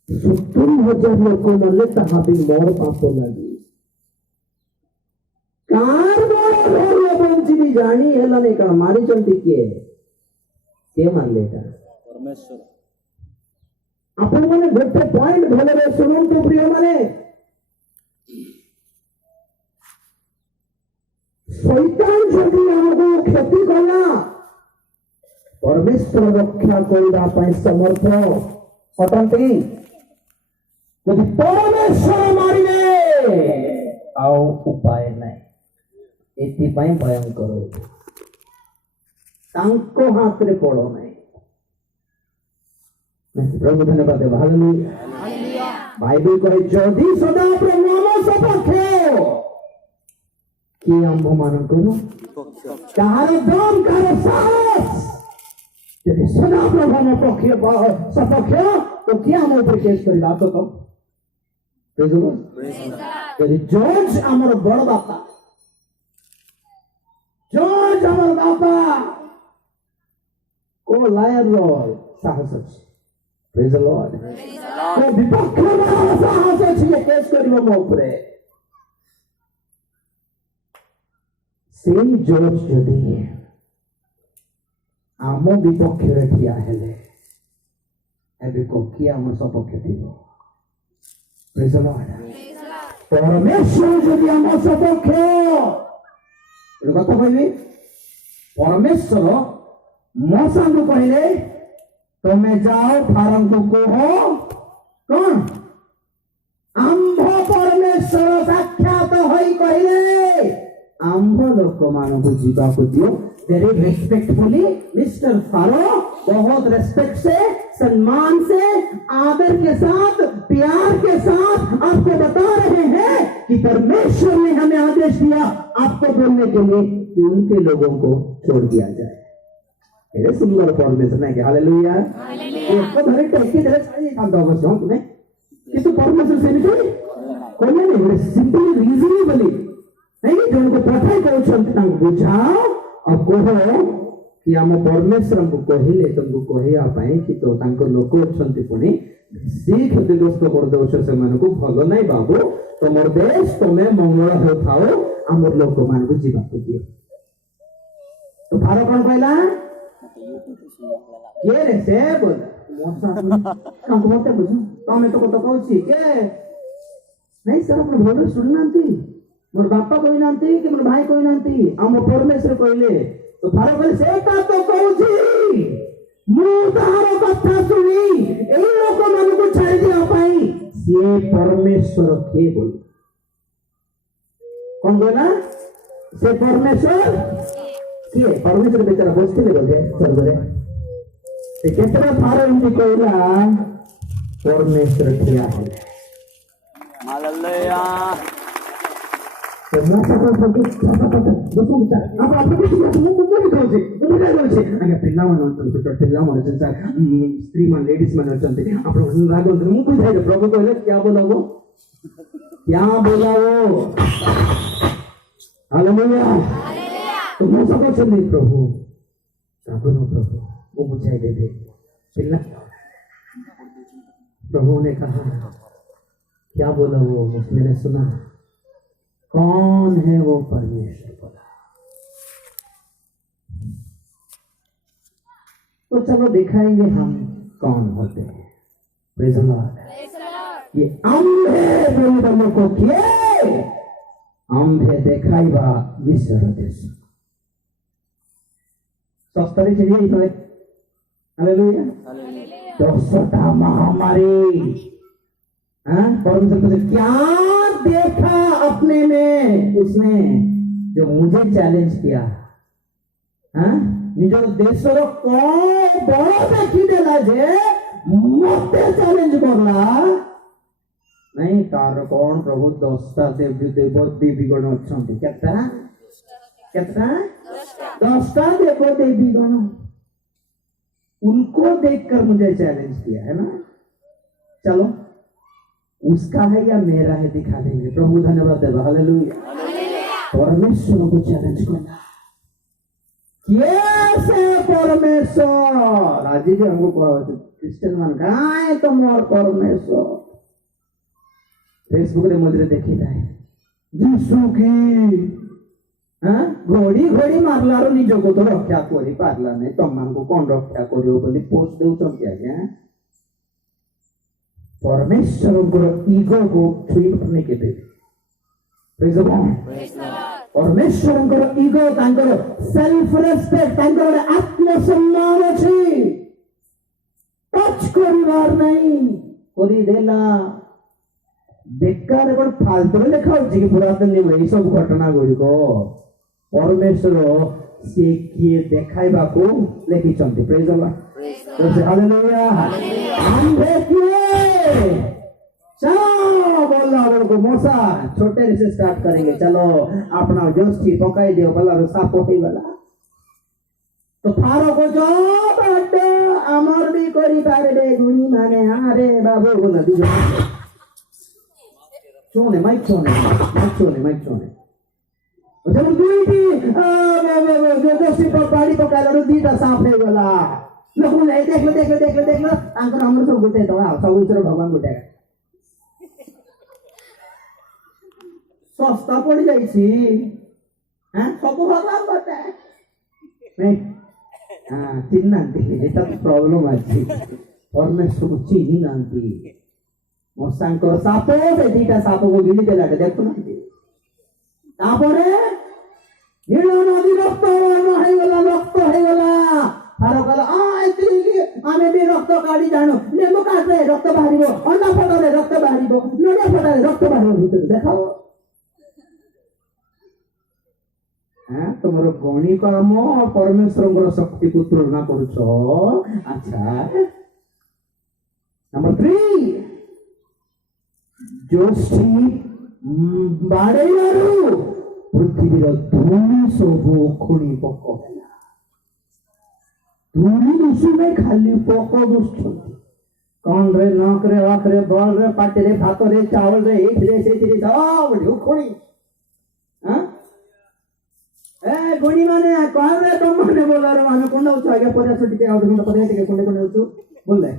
70,000 लोक मरले ताहा भी मोर पाप लगी बंची जानी है नहीं कण मारी चलती के मान लेगा परमेश्वर आपण माने गोटे पॉइंट भले सुनो तो प्रिय माने शैतान जदि हमको क्षति कला परमेश्वर रक्षा करबा पई समर्थ अटंती यदि परमेश्वर मारिले आओ उपाय नहीं एथिपाई भयंकर तांको हाथ रे पड़ो नहीं प्रभु धन्यवाद हालेलुया बाइबल कहे जदि सदा प्रभु हम सपक्षे कि आंभ मान करो कहार दम कहार साहस यदि सदा प्रभु हम पक्षे सपक्ष तो क्या हम ऊपर केस करिबा तो यदि जज हमर बड़ बापा जज हमर बापा को लायर रो साहस अछि प्रेज द लॉर्ड तो विपक्ष में साहस अछि ये केस करिबो मो ऊपर सेम जज जदि आम विपक्ष रे ठिया हेले एबे को किया हम सपक्ष दिबो प्रेज द लॉर्ड परमेश्वर जदि हम सपक्ष कथा कहली परमेश्वर मो सांग कहले ତମେ ଯାଅ ଫାରୋଙ୍କୁ କୁହ କଣ ଆମ୍ଭ ପରମେଶ୍ୱର ସାକ୍ଷାତ ହୋଇ କହିଲେ ଆମ୍ଭ ଲୋକମାନଙ୍କୁ ଯିବାକୁ ଦିଅ। वेरी रेस्पेक्टफुली मिस्टर फारो बहुत रेस्पेक्ट से सम्मान से आदर के साथ प्यार के साथ आपको बता रहे हैं कि परमेश्वर ने हमें आदेश दिया आपको बोलने के लिए कि उनके लोगों को छोड़ दिया जाए। मेरे सुंदर परमेश्वर ने हालेलुया इसको धरे टैक्सी दे चाहिए काम तो अवश्य तुम्हें कि तो परमेश्वर से नहीं कोई नहीं सिंपली रीजनेबली नहीं जो उनको पठाई करो चलते बुझाओ और कहो कि आम परमेश्वर को कहले तुमको कहया कि तो तांको लोक अच्छे पुणी सी क्षतिग्रस्त कर दौच से भल नहीं बाबू तुम देश तुम्हें मंगल हो थाओ आम लोक मान को जीवा दिए। तो फारो कौन कहला किए रे से बोल मत बुझ तमें तो कत कहूँ के नहीं सर आप भल शुणुना मोर बापा कही ना कि मोर भाई कही ना आम परमेश्वर कहले तो फारो कहले सेटा तो कहूची मु तार कथा सुनी एई लोक मन को छाड़ दिया पाई से परमेश्वर के बोल कौन बोला से परमेश्वर के परमेश्वर बेचारा बसते बोले स्वर्ग रे से केतरा फारो इनकी कहला परमेश्वर ठिया है। हालेलुया तो मैं सब दोस्तों आप आपको मुझे भी कहूँ आगे पिल्ला मन छोटे पिल्ला मन संसार स्त्री मन लेडीज मन होचंते आप रागो मुंह को जाए प्रभु कहले क्या बोला वो हालेलुया तो मैं सब चली प्रभु रागो प्रभु वो बुझाई दे पिल्ला प्रभु ने कहा क्या बोला वो मैंने सुना कौन है वो परमेश्वर बोला। तो चलो दिखाएंगे हम कौन होते हैं। Praise the Lord. ये आंधे बोलने को किए आंधे देखाइबा विश्वर देश सस्तरे चलिए इतने हालेलुया 10टा महामारी परमेश्वर ने क्या देखा अपने में उसने जो मुझे चैलेंज किया निजर देशर कौन बड़ देखी देला जे मते चैलेंज करला नहीं तार कौन प्रभु 10टा देवीगण अच्छे केतना 10टा देवीगण उनको देखकर मुझे चैलेंज किया है ना। चलो उसका है या मेरा है दिखा देंगे। प्रभु धन्यवाद देगा हालेलुया परमेश्वर को चैलेंज करना कैसे परमेश्वर आज भी हमको क्रिश्चियन मान गाय तुम परमेश्वर फेसबुक रे मझे देखी जाए यीशु की घोड़ी घोड़ी मारलारो निज को तो रक्षा करी पारला नहीं तुम मान को कौन रक्षा करियो बोली पोस्ट देउछन आज्ञा परमेश्वर को ईगो को छुई नहीं के दे प्रेज द लॉर्ड परमेश्वर को ईगो तांकर सेल्फ रेस्पेक्ट तांकर आत्मसम्मान अछि टच करिवार नहीं करी देला बेकार कोन फालतू लेखा कि पुरातन नियम ए सब घटना गुड़िको परमेश्वर से किए देखाइबा को लेखि चंती प्रेज द लॉर्ड हालेलुया आंधे किए चलो बोला को मोसा छोटे से स्टार्ट करेंगे चलो अपना जोशी पकाई दियो भला साफ होई वाला तो फारो को जो बड्डे अमर भी करी पारे दे गुनी माने अरे बाबू बोला दूर छोने माइक छोने चलो दुईटी जो जोशी पकाई पकाइला दीटा साफ हो गला लोग नहीं देख लो आंकर हमर सब गुटे तो सब ईश्वर भगवान गुटे सस्ता पड़ जाई छी सब भगवान गुटे नहीं चिन्ह एटा प्रॉब्लम अछि परमेश्वर को चिन्ह नांती मोसांकर साप से दीटा साप को गिनी देला देखो ना तापरे नील नदी रक्त हो गला फारो कहला आ एती आमे भी रक्त काढी जाणु लेंबू काटले रक्त बाहरिबो अंडा फटाले रक्त बाहरिबो नडिया फटाले रक्त बाहरिबो भितर देखाओ हां तुमर गणी कर्म और परमेश्वर शक्ति को तुलना करूछो अच्छा नंबर 3 जोशी बाड़ेइलारु पृथ्वीर धूली सबु खुणी पक ହେଲା धूली दुसुमे खाली पक दुसुछंती कान रे नाक रे आँख रे बल रे पाटी रे भात रे चावल रे एथिरे सेथिरे सब ढुखुणी हां ए गुणी माने कौन रे तुम माने बोला रे माने कोन होछ आगे पर से टिके आउट घंटा पर टिके कोन कोन होछ बोलले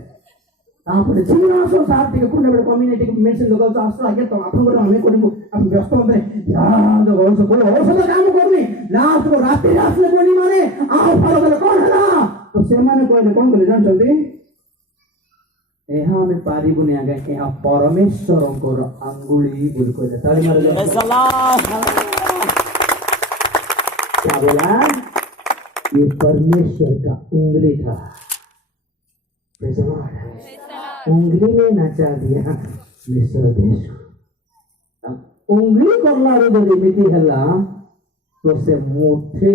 तापरे चिनासो साथ टिके कोन बडे कम्युनिटी मेंशन लगाउ आसो आगे तो आपन को हमें कोन आप व्यस्त होते जा जो औषध को औषध काम करनी लास्ट को रात आसले गुणी माने आओ फरक कोन हला तो से माने कहले कोन बोले जानछंती एहा हमें पारिबुनी आगे एहा परमेश्वरंकर अंगुली बोल कहले ताली मारे क्या बोला ये परमेश्वर का उंगली था उंगली ने नचा दिया मिस्र देश को उंगली करला रे जो एमिति हला तो से मुठे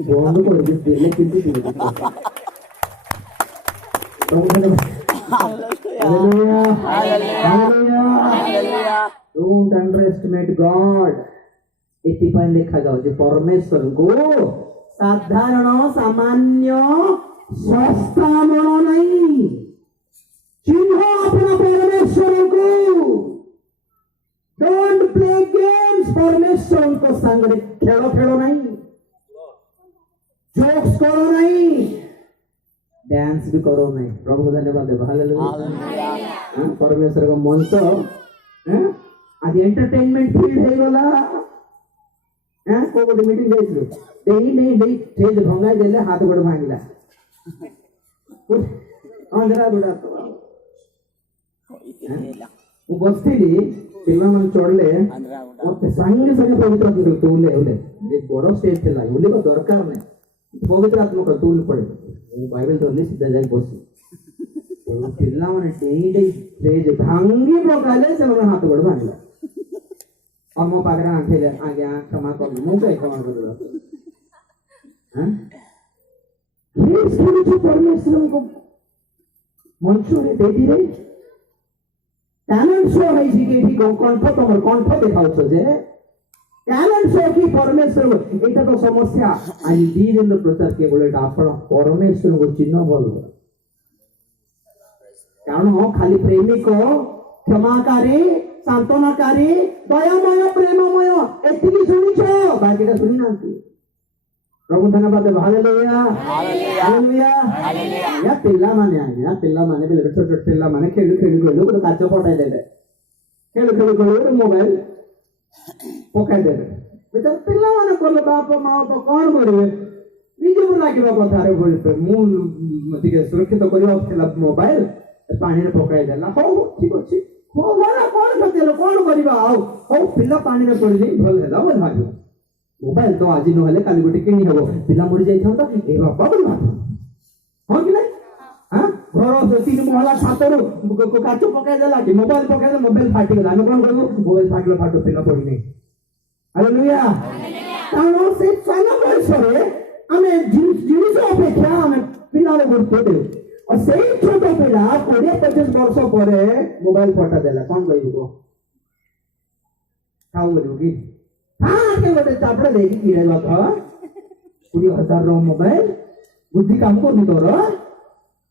बंद कर दे लेकिन hallelujah hallelujah don't underestimate God एतिपाई लिखा जाओ जे परमेश्वर को साधारण सामान्य सस्ता मनो नहीं चिन्ह अपना परमेश्वर को डोंट प्ले गेम्स परमेश्वर को संग खेलो खेलो नहीं जोक्स करो नहीं डांस भी करो नहीं प्रभु को धन्यवाद दे हालेलुया परमेश्वर का मंच आज एंटरटेनमेंट फील्ड है वाला को गोटे मीटिंग जाइलु देई स्टेज भंगाई देले हाथ गोड़ भांगिला अंधरा गुडा तो वो बस्तीली पिल्ला मन चोड़ले मते संगे संगे पवित्र आत्मा तोले होले एक बड़ स्टेज थला होले को दरकार नै पवित्र आत्मा को तोल पड़े वो बाइबल धरले सीधा जाई बसी तो पिल्ला मन देई स्टेज भांगी पकाले से मन हाथ गोड़ भांगिला और मो पागरा आंखेले आगे क्षमा कर मु कई क्षमा कर हां ये स्पिरिचुअल परमेश्वर को मंचो रे देदी रे टैलेंट शो है जी के भी कंठ तमर कंठ देखाउ छ जे टैलेंट शो की परमेश्वर एटा तो समस्या आई दीन प्रचार के बोले आपण परमेश्वर को चिन्ह बोल कारण हो खाली प्रेमी को क्षमाकारी सांत्वनाकारी दयामय प्रेममय एतिकी सुनिछ बाकीटा सुनि नांती प्रभु धन्यवाद हालेलुया हालेलुया हालेलुया या पिल्ला माने बेले छोट छोट पिल्ला माने खेलु लोग काच पटाई देले खेलु मोबाइल पकाई देले बेटा पिल्ला माने कोले बाप मां तो कोन करबे निजे लागिबा कथा रे बोलबे मु मतिके सुरक्षित करियो खेला मोबाइल पानी रे पकाई देला हो ठीक अछि हो वाला कोन करतेलो कोन करबा आउ हो पिल्ला पानी रे पड़ी भल हैला बोल भागो मोबाइल तो आज न हेले काली गोटी किनी हबो पिला मरि जाई थांता ए बाबा बोल बात हो कि नहीं हां घर से 3 महला छातरो को काचो पकाय देला कि मोबाइल पकाय दे मोबाइल फाटी गेला हम कोन करबो मोबाइल फाटलो पिला पड़ी नहीं हालेलुया तानो से साना बयसरे हमें जिनिस अपेक्षा हमें पिला रे गुरुत्व दे और सेही छोट पिला 20-25 वर्ष परे मोबाइल फटा देला कोन कहबो खाऊ गयोगी हाँ के गोटे चापड़े देगी किरे लथ 20,000 रो मोबाइल बुद्धि काम को नहीं तोर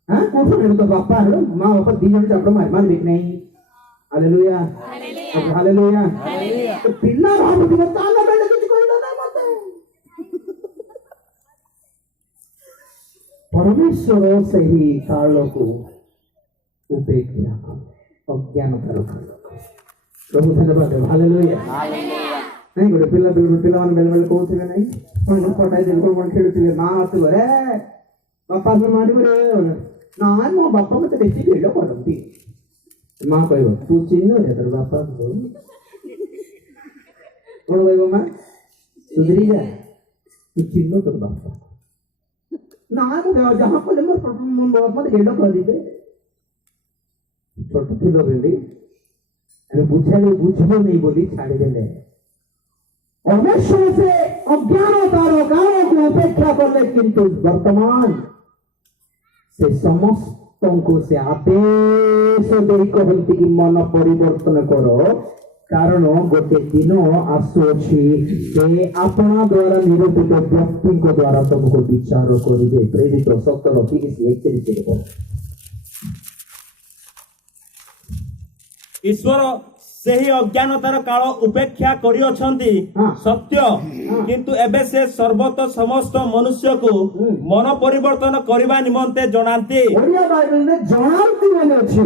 हां कोठो ने तो बापा है मां बापा दी जण चापड़े मार बेक नहीं हालेलुया हालेलुया तो पिल्ला भाव बुद्धि में ताला बेले कुछ कोई ना मते परमेश्वर से ही कालो को उपेक्षा कर अज्ञान करो प्रभु धन्यवाद हालेलुया हालेलुया नहीं गोटे पिला मान बेले बेले कहउथिबे नहीं कोन फटाई दे कोन खेलुथिबे मां आतु रे बापा से मारिबे रे ना मो बापा मते बेसी खेलो करंती मां कहबो तू चिन्ह रे तोर बापा को कोन कहबो मां सुधरी जा तू चिन्ह तोर बापा ନା ମୁଁ ଯାହା କଲେ ମତେ ଗେଲ କରିବେ। ଛୋଟ ଥିଲ ବୋଲି ଆମେ ବୁଝିବ ନେଇ ବୋଲି ଛାଡ଼ିଦେଲେ। ଅବଶ୍ୟ ସେ ଅଜ୍ଞାନତାର କାରଣକୁ ଉପେକ୍ଷା କଲେ, କିନ୍ତୁ ବର୍ତ୍ତମାନ ସେ ସମସ୍ତଙ୍କୁ ସେ ଆଦେଶ ଦେଇ କହନ୍ତି କି ମନ ପରିବର୍ତ୍ତନ କର, କାରଣ ଗୋଟେ ଦିନ ଆସୁଅଛି ସେ ଆପଣା ଦ୍ୱାରା ନିରୂପିତ ବ୍ୟକ୍ତିଙ୍କ ଦ୍ୱାରା ତମକୁ ବିଚାର କରିବେ। ପ୍ରେରିତ 17:31 ଈଶ୍ୱର ସେହି ଅଜ୍ଞାନତାର କାଳ ଉପେକ୍ଷା କରିଅଛନ୍ତି ସତ୍ୟ, କିନ୍ତୁ ଏବେ ସେ ସର୍ବତ ସମସ୍ତ ମନୁଷ୍ୟକୁ ମନ ପରିବର୍ତ୍ତନ କରିବା ନିମନ୍ତେ ଜଣାନ୍ତି। ଓଡ଼ିଆ ବାଇବେଲରେ ଜଣାନ୍ତି ମାନେ ଅଛି,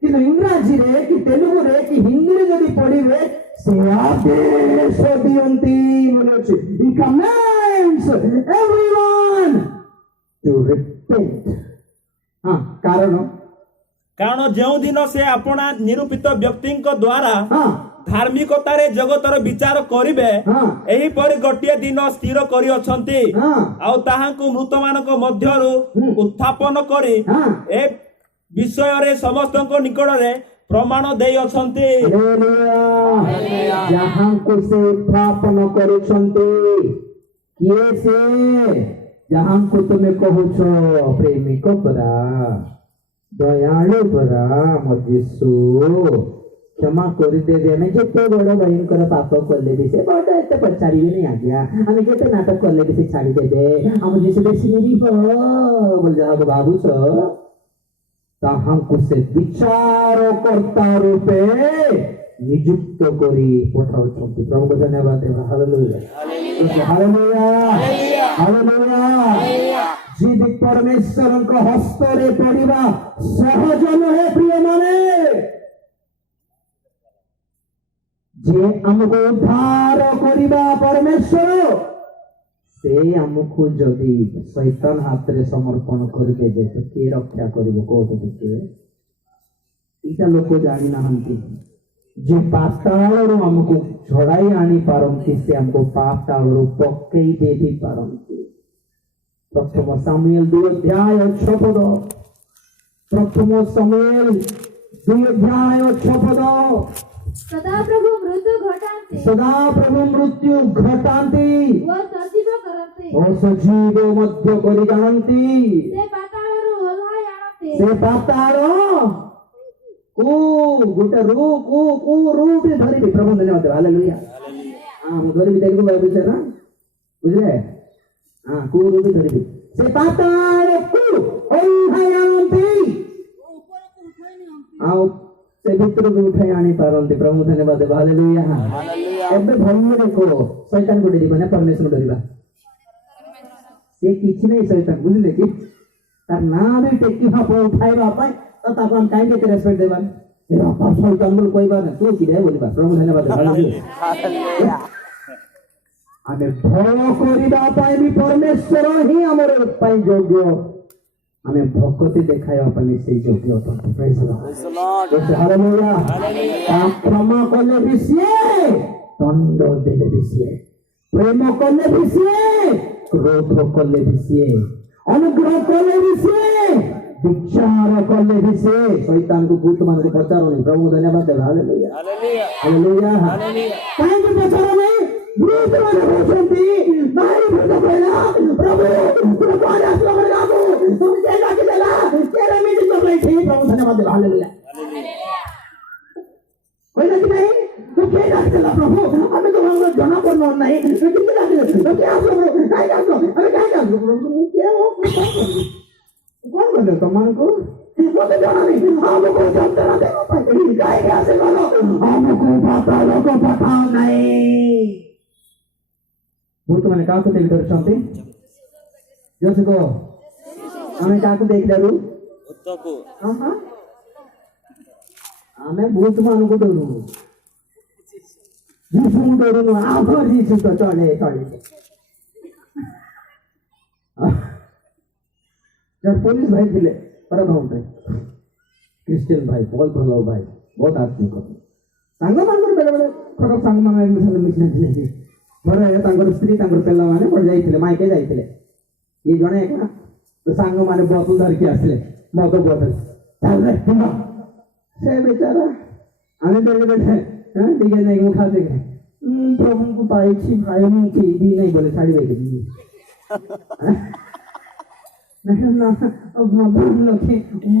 କିନ୍ତୁ ଇଂରାଜୀରେ କି ତେଲୁଗୁରେ କି ହିନ୍ଦୀରେ ଯଦି ପଢିବେ ସେ ଆଦେଶ ଦିଅନ୍ତି ମାନେ ଅଛି। He commands everyone to repent। କାରଣ ଯେଉଁ ଦିନ ସେ ଆପଣା ନିରୂପିତ ବ୍ୟକ୍ତିଙ୍କ ଦ୍ୱାରା ଧାର୍ମିକତାରେ ଜଗତର ବିଚାର କରିବେ, ଏହିପରି ଗୋଟିଏ ଦିନ ସ୍ଥିର କରିଅଛନ୍ତି, ଆଉ ତାହାଙ୍କୁ ମୃତମାନଙ୍କ ମଧ୍ୟରୁ ଉତ୍ଥାପନ କରି ଏ ବିଷୟରେ ସମସ୍ତଙ୍କ ନିକଟରେ ପ୍ରମାଣ ଦେଇଅଛନ୍ତି। ଯାହାଙ୍କୁ ସେ ଉତ୍ଥାପନ କରୁଛନ୍ତି, କିଏ ସେ? ଯାହାଙ୍କୁ ତୁମେ କହୁଛ ପ୍ରେମିକ ପରା, ଦୟାଳୁ ପରା, ମୋ ଯୀଶୁ କ୍ଷମା କରିଦେବେ। ଆମେ ଯେତେ ବଡ ଭୟଙ୍କର ପାପ କଲେ ବି ସେ ବଡ ଏତେ ପଚାରିବେନି ଆଜ୍ଞା। ଆମେ ଯେତେ ନାଟକ କଲେ ବି ସେ ଛାଡ଼ିଦେବେ। ଆମ ଯୀଶୁ ବେଶୀ ନିରୀହ ବୋଲି ଯାହାକୁ ଭାବୁଛ, ତାହାଙ୍କୁ ସେ ବିଚାରକର୍ତ୍ତା ରୂପେ ନିଯୁକ୍ତ କରି ପଠାଉଛନ୍ତି। ପ୍ରଭୁଙ୍କୁ ଧନ୍ୟବାଦ ଦେବା। Hallelujah, hallelujah, hallelujah. ଜୀବିତ ପରମେଶ୍ୱରଙ୍କ ହସ୍ତରେ ପଡ଼ିବା ସହଜ ନୁହେଁ ପ୍ରିୟମାନେ। ଯିଏ ଆମକୁ ଉଦ୍ଧାର କରିବା ପରମେଶ୍ୱର, ସେ ଆମକୁ ଯଦି ଶୈତାନ ହାତରେ ସମର୍ପଣ କରିଦେବେ ତ କିଏ ରକ୍ଷା କରିବ କହୁଛ ଟିକେ? ଏଇଟା ଲୋକ ଜାଣିନାହାନ୍ତି। ଯେ ପାତାଳରୁ ଆମକୁ ଝଡ଼ାଇ ଆଣି ପାରନ୍ତି, ସେ ଆମକୁ ପାତାଳରୁ ପକେଇ ଦେଇ ପାରନ୍ତି। ପ୍ରଥମ ସାମୁଏଲ 2:6। ପ୍ରଥମ ସାମୁଏଲ 2:6। ସଦାପ୍ରଭୁ ମୃତ୍ୟୁ ଘଟାନ୍ତି, ସଦାପ୍ରଭୁ ମୃତ୍ୟୁ ଘଟାନ୍ତି ଓ ସଜୀବ କରନ୍ତି। ଓ ସଜୀବ ମଧ୍ୟ କରି ଜାଣନ୍ତି। ସେ ପାତାଳରୁ ଓହ୍ଲାଇ ଆଣନ୍ତି। ସେ ପାତାଳ ଗୋଟେ ରୁଟି ଧରିବି। ପ୍ରଭୁ ଧନ୍ୟବାଦ। ହାଲେଲୁୟା। ମୁଁ ଧରିବି, ତେଲୁଗୁ ବୁଝେ ନା, ବୁଝିଲେ? ରୁଟି ଧରିବି। ସେ ପାତାଳକୁ ଓହ୍ଲାଇ ଆଣନ୍ତି ଆଉ ସେ ଭିତରକୁ ଉଠାଇ ଆଣି ପାରନ୍ତି। ପ୍ରଭୁ ଧନ୍ୟବାଦ। ହାଲେଲୁୟା। ଏବେ ଭଲରେ କୁହ, ଶୈତାନକୁ ଡରିବା ନା ପରମେଶ୍ୱର ଡରିବା? ସେ କିଛି ନାହିଁ ଶୈତାନ, ବୁଝିଲେ କି? ତାର ନାଁ ବି ଟେକିବା ଉଠାଇବା ପାଇଁ, ତ ତାକୁ ଆମେ କାହିଁକି ଏତେ ରେସ୍ପେକ୍ଟ ଦେବା? ବାପା ଶୈତାନ ବୋଲି କହିବା ନା, ତୁ କି ବୋଲିବା। ପ୍ରଭୁ ଧନ୍ୟବାଦ। ଆମେ ଭୟ କରିବା ପାଇଁ ବି ପରମେଶ୍ୱର ହିଁ ଆମର ପାଇଁ ଯୋଗ୍ୟ। ଆମେ ଭକ୍ତି ଦେଖାଇବା ପାଇଁ ସେଇ ଯୋଗ୍ୟ ଅଟନ୍ତି। କ୍ଷମା କଲେ ବି ସିଏ, ଦଣ୍ଡ ଦେଲେ ବି ସିଏ, ପ୍ରେମ କଲେ ବି ସିଏ, କ୍ରୋଧ କଲେ ବି ସିଏ, ଅନୁଗ୍ରହ କଲେ ବି ସିଏ, ବିଚାର କଲେ ବି ସିଏ। ଶୈତାନକୁ ଭୂତ ମାନଙ୍କୁ ପଚାରୁନି। ପ୍ରଭୁ ଧନ୍ୟବାଦ। Hallelujah, hallelujah. କାହିଁକି ପଚାରୁନି? ଭୂତ ମାନେ କହୁଛନ୍ତି, ଭାଇ ଭୂତ କହିଲା, ପ୍ରଭୁ କୁଆଡ଼େ ଆସିଲ ଗାଁକୁ, তুমি কে ডাকি দেলা, কে রেমিটি করলাইছি। প্রভু ধন্যবাদ। হালেলুয়া। কইলা কি নাই? তো কে ডাকি দেলা প্রভু? আমি তো ভালো জানা পড়ল নাই। তো কি ডাকি দেলা? তো কে আসলো প্রভু? কাই আসলো? আমি কাই আসলো প্রভু? কে ও? কোন বলে তোমাকে? মতে জানা নেই। আমাকে যন্ত্রণা দেব পাই। কাই আসে বলো? আমাকে পাতা লোক পাঠাও নাই। ভূত মানে কাউকে দেবী করছন্তি? জোসে গো ଆମେ କାହାକୁ ଦେଖିଲାରୁ ଆମେ ଭୂତ ମାନଙ୍କୁ ଡରୁନୁ, ଯୀଶୁଙ୍କୁ ଡରୁନୁ। ଆଗ ଯୀଶୁ ତ ଚଳେ ଚଳେ। ପୋଲିସ ଭାଇ ଥିଲେ ପରଭାଉରେ, ଖ୍ରୀଷ୍ଟିଆନ ଭାଇ, ବହୁତ ଭଲ ଭାଇ, ବହୁତ ଆତ୍ମିକ। ସାଙ୍ଗମାନଙ୍କର ବେଳେବେଳେ ଖରାପ ସାଙ୍ଗମାନେ ମିଶିନଥିଲେ। ଘରେ ତାଙ୍କର ସ୍ତ୍ରୀ ତାଙ୍କର ପିଲାମାନେ ପଡ଼ି ଯାଇଥିଲେ, ମାଇକେ ଯାଇଥିଲେ। ये जने एक ना तो सांग माने बोतल धर के आसले मद बोतल चल रे तुम से बेचारा आने देखे बैठे हां ठीक है नहीं वो खा देंगे प्रभु को पाई छी भाई मुंह की भी नहीं बोले साड़ी देके नहीं ना अब मदन लखे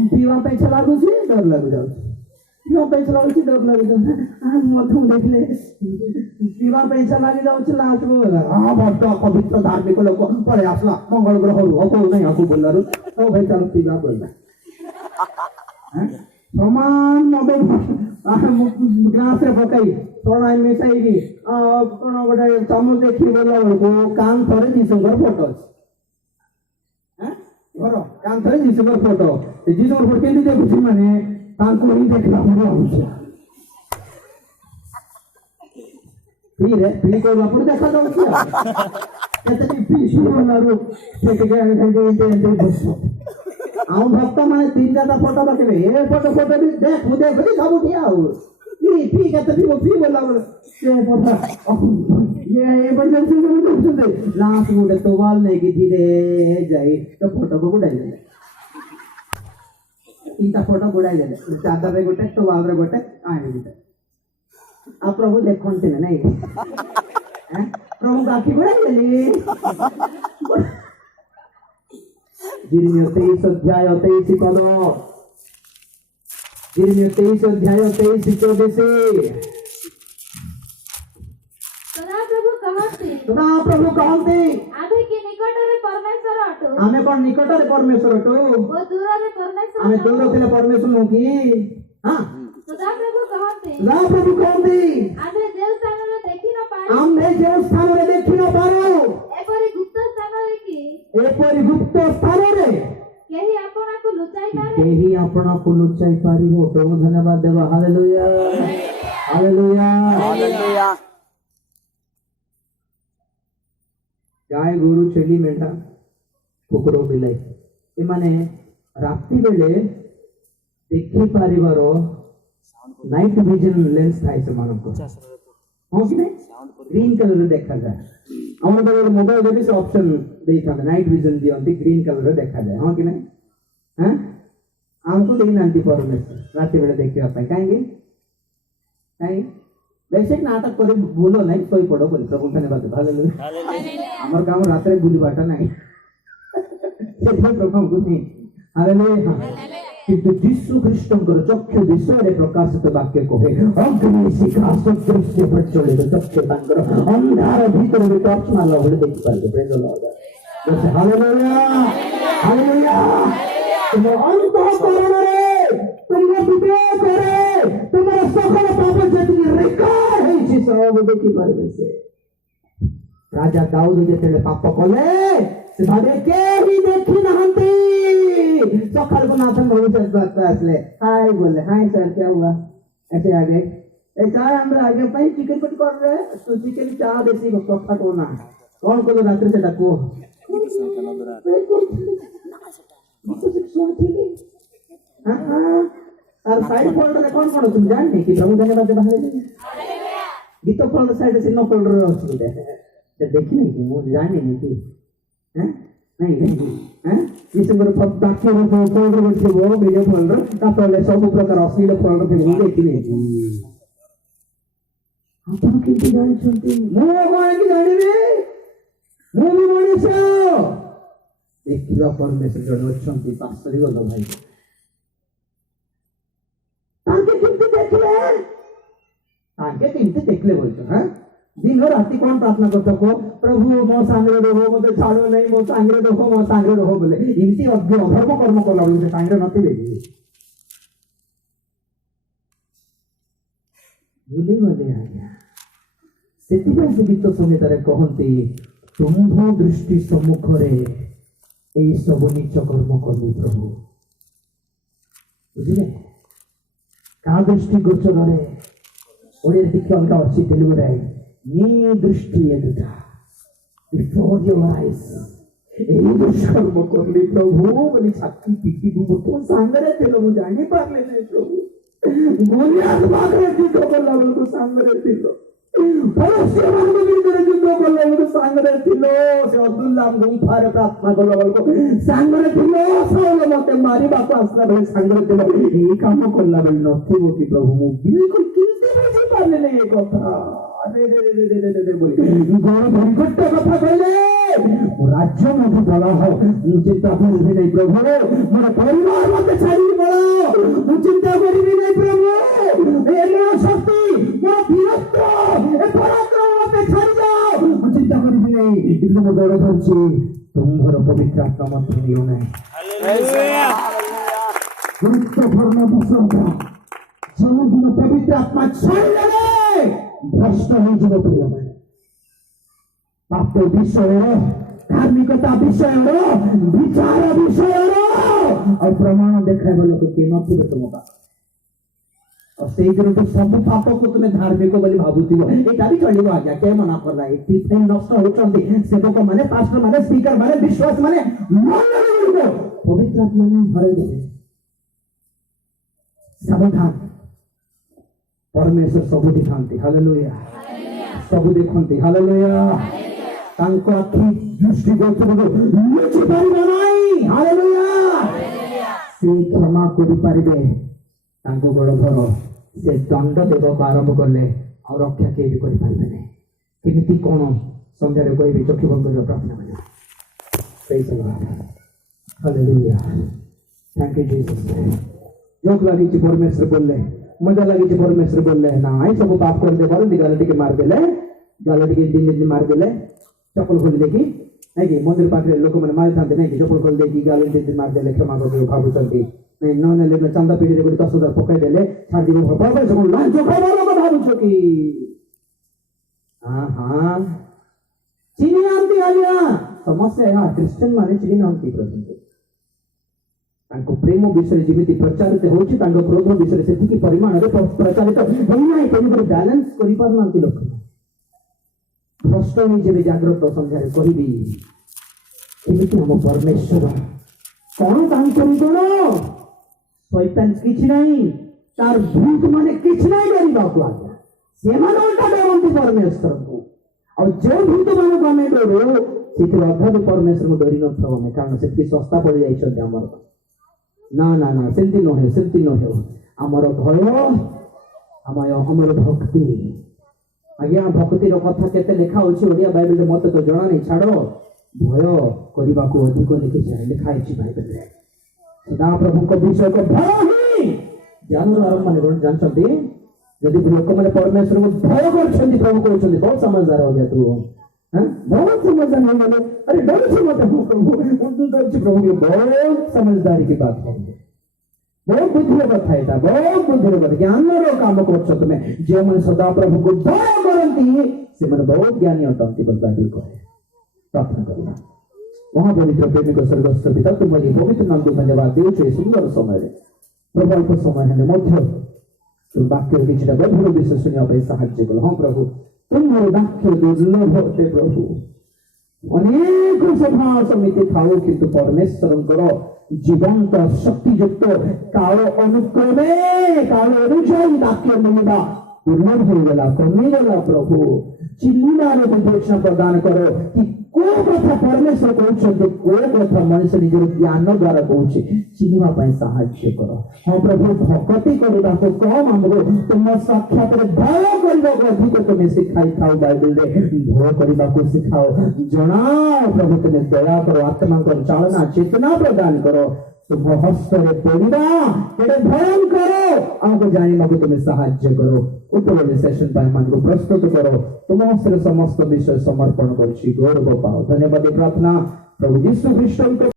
पीवा पे चला गुछी डर लग जाऊ पीवा पे चला गुछी डर लग जाऊ आ मधु देखले पीवा पे चला जाऊ लास्ट को हां भक्त पवित्र धार्मिक लोक परे आसला मंगल ग्रह रु अको नहीं अको बोललारु तो भाई चल पीवा बोलना समान मदन ग्लास रे पकाई थोड़ा मिसाई की कोन गोटे चामच देखि बोला को कान थरे जीसुंगर फोटो घर कान थरे जीसुंगर फोटो जीसुंगर फोटो केंदी देखुछि माने तांको ही देखला हमरा होछ पी को लापुर देखा दउछि केते पी सुरलारु ठेके गए बस आउ भक्त माने तीन चारटा फोटो रखबे ए फोटो भी देख मुझे बड़ी सब उठिया हो पी कहते पी बोला से फोटो ये इमरजेंसी में नहीं सुनते लास्ट मुझे तो वाल नहीं की धीरे जाई तो फोटो को गुड़ाई दे तीनटा फोटो गुड़ाई दे चादर रे गोटे तो वाल रे गोटे आने गोटे आप प्रभु देखते नहीं हैं प्रभु आखि गुड़ाई देली जिरमियो 23 अध्याय 23 पद जिरमियो 23 अध्याय 23 24 सदा प्रभु कहते आमे के निकट रे परमेश्वर अटो आमे कोन निकट रे परमेश्वर अटो वो दूर रे परमेश्वर आमे दूर रे परमेश्वर नो की हां सदा प्रभु कहते आमे देव स्थान रे देखि न पारो आमे देव स्थान रे देखि न पारो एपरि गुप्त स्थान रे की एपरि गुप्त स्थान रे केही आपना को लुचाई पारे केही आपना को लुचाई पारिबो प्रभु धन्यवाद देवा हालेलुया हालेलुया हालेलुया गाय गोरु छेली मेंढा कुकुर बिलाई ए माने रात्रि बेले देखि पारिबार नाइट विजन लेंस थाई से मानव को हां कि नहीं ग्रीन कलर रे देखा जाए हमर बगल मोबाइल रे भी से ऑप्शन देता है नाइट विजन दियंती ग्रीन कलर रे देखा जाए हां कि नहीं हैं हमको देन आंटी परमेश्वर रात्रि बेले देखिया पाई काहे वैसे नाटक करे बोलो नहीं सोई पड़ो बोले प्रभु धन्यवाद हालेलुया हमर काम रात्रि बुली बाटा नहीं से प्रभु को नहीं हालेलुया किंतु यीशु ख्रीष्टंकर चक्षु दिशरे प्रकाशित वाक्य कहे अग्नि शिखा सदृश्य प्रज्वलित चक्षु तांकर अंधार भीतर में टॉर्च मारला बोले देख पाए प्रेज द लॉर्ड जैसे हालेलुया हालेलुया तुम अंतःकरण रे तुम विवेक करे तुम्हारा सकल पाप जति रिकॉर्ड है जी सब देखि पाए से राजा दाऊद जेते पाप कले से भाबे के ही देखि नहंती सकाल को नाथन भविष्य बात असले हाय बोले हाय सर क्या हुआ ऐसे आ गए ए चाय हम आगे भाई चिकन पट कर रहे तो चिकन चाह देसी को कफा को ना कौन को रात्रि से डाको हां और साइड फोल्डर कौन कौन तुम जानते कि प्रभु धन्यवाद बाहर हालेलुया गीत फोल्डर साइड से नो फोल्डर ଅଛି ते देखि नहीं कि मुझे जाने नहीं कि हैं नहीं हैं इसे मेरे बाकी वो फोल्डर में थे वो वीडियो फोल्डर तापले सब प्रकार अश्लील फोल्डर थे वो देखि नहीं आपण किती जानि छंती मो कोन की जानिबे मो भी मनुष्य देखिबा परमेश्वर जण छंती पास्टरी गलो भाई आगे किंतु देखले बोलतो हां दिन और राति कौन प्रार्थना करतो को प्रभु मो सांगरे रहो मते छाड़ो नहीं मो सांगरे रहो बोले इनती अधर्म कर्म कला बोले सांगरे नथि देबी भूली गले आज्ञा सेति से गीत संगीत रे कहंती तुम्भ दृष्टि सम्मुख रे एई सब नीच कर्म करबी प्रभु बुझिले का दृष्टि गोचर रे ओरे देखि अलगा अछि तेलुगु रे नी दृष्टि एदुटा बिफोर योर आईज एई दुष्कर्म करली प्रभु बोली शक्ति पीटी बुबु तो सांगरे तेलो मु जानि पारले नै प्रभु गोलियात बागरे युद्ध करला को सांगरे तेलो परोस्य मान विरुद्ध युद्ध करला को सांगरे थिलो से अब्दुल्लाह गुंफारे प्रार्थना करला बेलको सांगरे थिलो साउल मते मारी बापा आसला बेले सांगरे थिलो ए काम करला बेल नथिबो कि प्रभु मु बिल्कुल किंती बुझी पाले नै ए कथा अरे रे बोली गौर भरिकट कथा कहले राज्य मधु बला हो मु चिंता करिबि नै प्रभु मोर परिवार मते छाड़ी बला मु चिंता करिबि नै प्रभु ए नो शक्ति मो वीरत्व ए पराक्रम मते छाड़ी जाओ मु चिंता करिबि नै इतने मो गौर करछि तुम्हारा पवित्र आत्मा मत नियो नै हालेलुया गुरुत्वपूर्ण बसंता जन पवित्र आत्मा छाड़ले भ्रष्ट हो जीव प्रिय में पाप विषय धार्मिकता विषय विचार विषय और प्रमाण देखा लोक किए नथिबे तुम पाप और से तो सब पाप को तुम्हें धार्मिक बोली भाबुथिबो एटा भी चलिबो आज्ञा के मना करला एटी फ्रेंड नष्ट होचंदी सेवक माने पास्टर माने स्पीकर माने विश्वास माने मन पवित्र आत्मा में भरे देबे सावधान परमेश्वर सब दिखाते हालेलुया सब देखते हालेलुया तांको आखि दृष्टि गोचर लुचि परिबो नाही हालेलुया से क्षमा करि परिबे तांको गोड़ धर से दंड देव आरंभ करले और रक्षा के भी करि परिबे नै केमिति कोन संध्या रे कहबे चक्षु बंद कर प्रार्थना करिया praise the lord hallelujah thank you Jesus joke लागी छी परमेश्वर बोलले मजा लगी जे परमेश्वर बोलले ना आई सब पाप कर दे बरन गालटी के मार देले गालटी के दिन मार देले चप्पल खोल दे की नहीं कि मंदिर पाखरे लोक माने मार थांते नहीं कि चप्पल खोल दे की गालटी दिन मार देले क्षमा कर भाबु चंती नहीं न ले चंदा पीड़ी रे 10,000 पकाई देले छाड़ दिबो बाबा सब लांच खाबो लोक भाबु छ की हां चीनी आंती आलिया समस्या है क्रिश्चियन माने चीनी आंती प्रभु तांको प्रेम विषय जेमिति प्रचारित होछि तांको क्रोध विषय सेतिकी परिमाण रे प्रचारित होइनाय तेनु बैलेंस करि पारनांती लोक भ्रष्ट होई जेबे जागृत संध्या रे कहिबी एमिति हम परमेश्वर कोन काम करि कोन शैतान किछ नाही तार भूत माने किछ नाही करि बापू आज्ञा से मान उल्टा डरंती परमेश्वर को और जो भूत माने गमे डरो सेति अधर परमेश्वर को डरि न थव में कारण सेति सस्ता पड़ जाई छ हमर ना ना ना सेंती न है आमर भय आमर भक्ति आज्ञा भक्ति कथा केते लिखा होछि ओडिया बाइबल रे मते तो जणा नै छाड़ो भय करबा को अधिक लिखि छै लिखा अछि बाइबल रे सदा प्रभु को विषय को भय ही ज्ञान आरंभ माने कोन जानछथि यदि लोक माने परमेश्वर को भय करछथि प्रभु कहछथि बहुत समझदार हो गया तू हां बहुत समझदार नहीं माने अरे डर से मत प्रभु उन डर से प्रभु की बहुत समझदारी की बात है बहुत बुद्धि कथा है बहुत बुद्धि ज्ञान रो काम करछ तुमे जे मन सदा प्रभु को भय करंती से मन बहुत ज्ञानी अटंती बाइबल कहे प्रार्थना करना महापवित्र प्रेमी को स्वर्गस्थ पिता तुम्हारी पवित्र नाम को धन्यवाद देउ छे सुंदर समय रे प्रभु को समय है मध्य तो वाक्य किछटा गभीर विषय सुनिया पे सहाय्य करो हां प्रभु तुम्हारे वाक्य दुर्लभ होते प्रभु अनेक सभा समिति थाओ किंतु परमेश्वर करो जीवंत शक्तियुक्त काल अनुक्रमे काल अनुसार वाक्य मिलवा दुर्लभ हो गला कमी गला प्रभु चिन्हिनार विवेचना प्रदान करो कि को कथा परमेश्वर कहउछते को कथा मनुष्य निजर ज्ञान द्वारा कहउछि चिन्हिबा पय सहाय्य करो हां प्रभु भक्ति करबा को कम हमरो तुम साक्षात भय करबा को अधिक तुम सिखाई थाओ बाइबल रे भय करबा को सिखाओ जणाओ प्रभु तुम दया करो आत्मा को चालना चेतना प्रदान करो तुम हस्त रे पड़िबा केडे भयन करो हमको जानिबा को तुम सहाय्य करो उपरोले सेशन पर मन को प्रस्तुत करो तुम हस्त समस्त विषय समर्पण करछि गौरव पाओ धन्यवाद प्रार्थना प्रभु यीशु ख्रीष्ट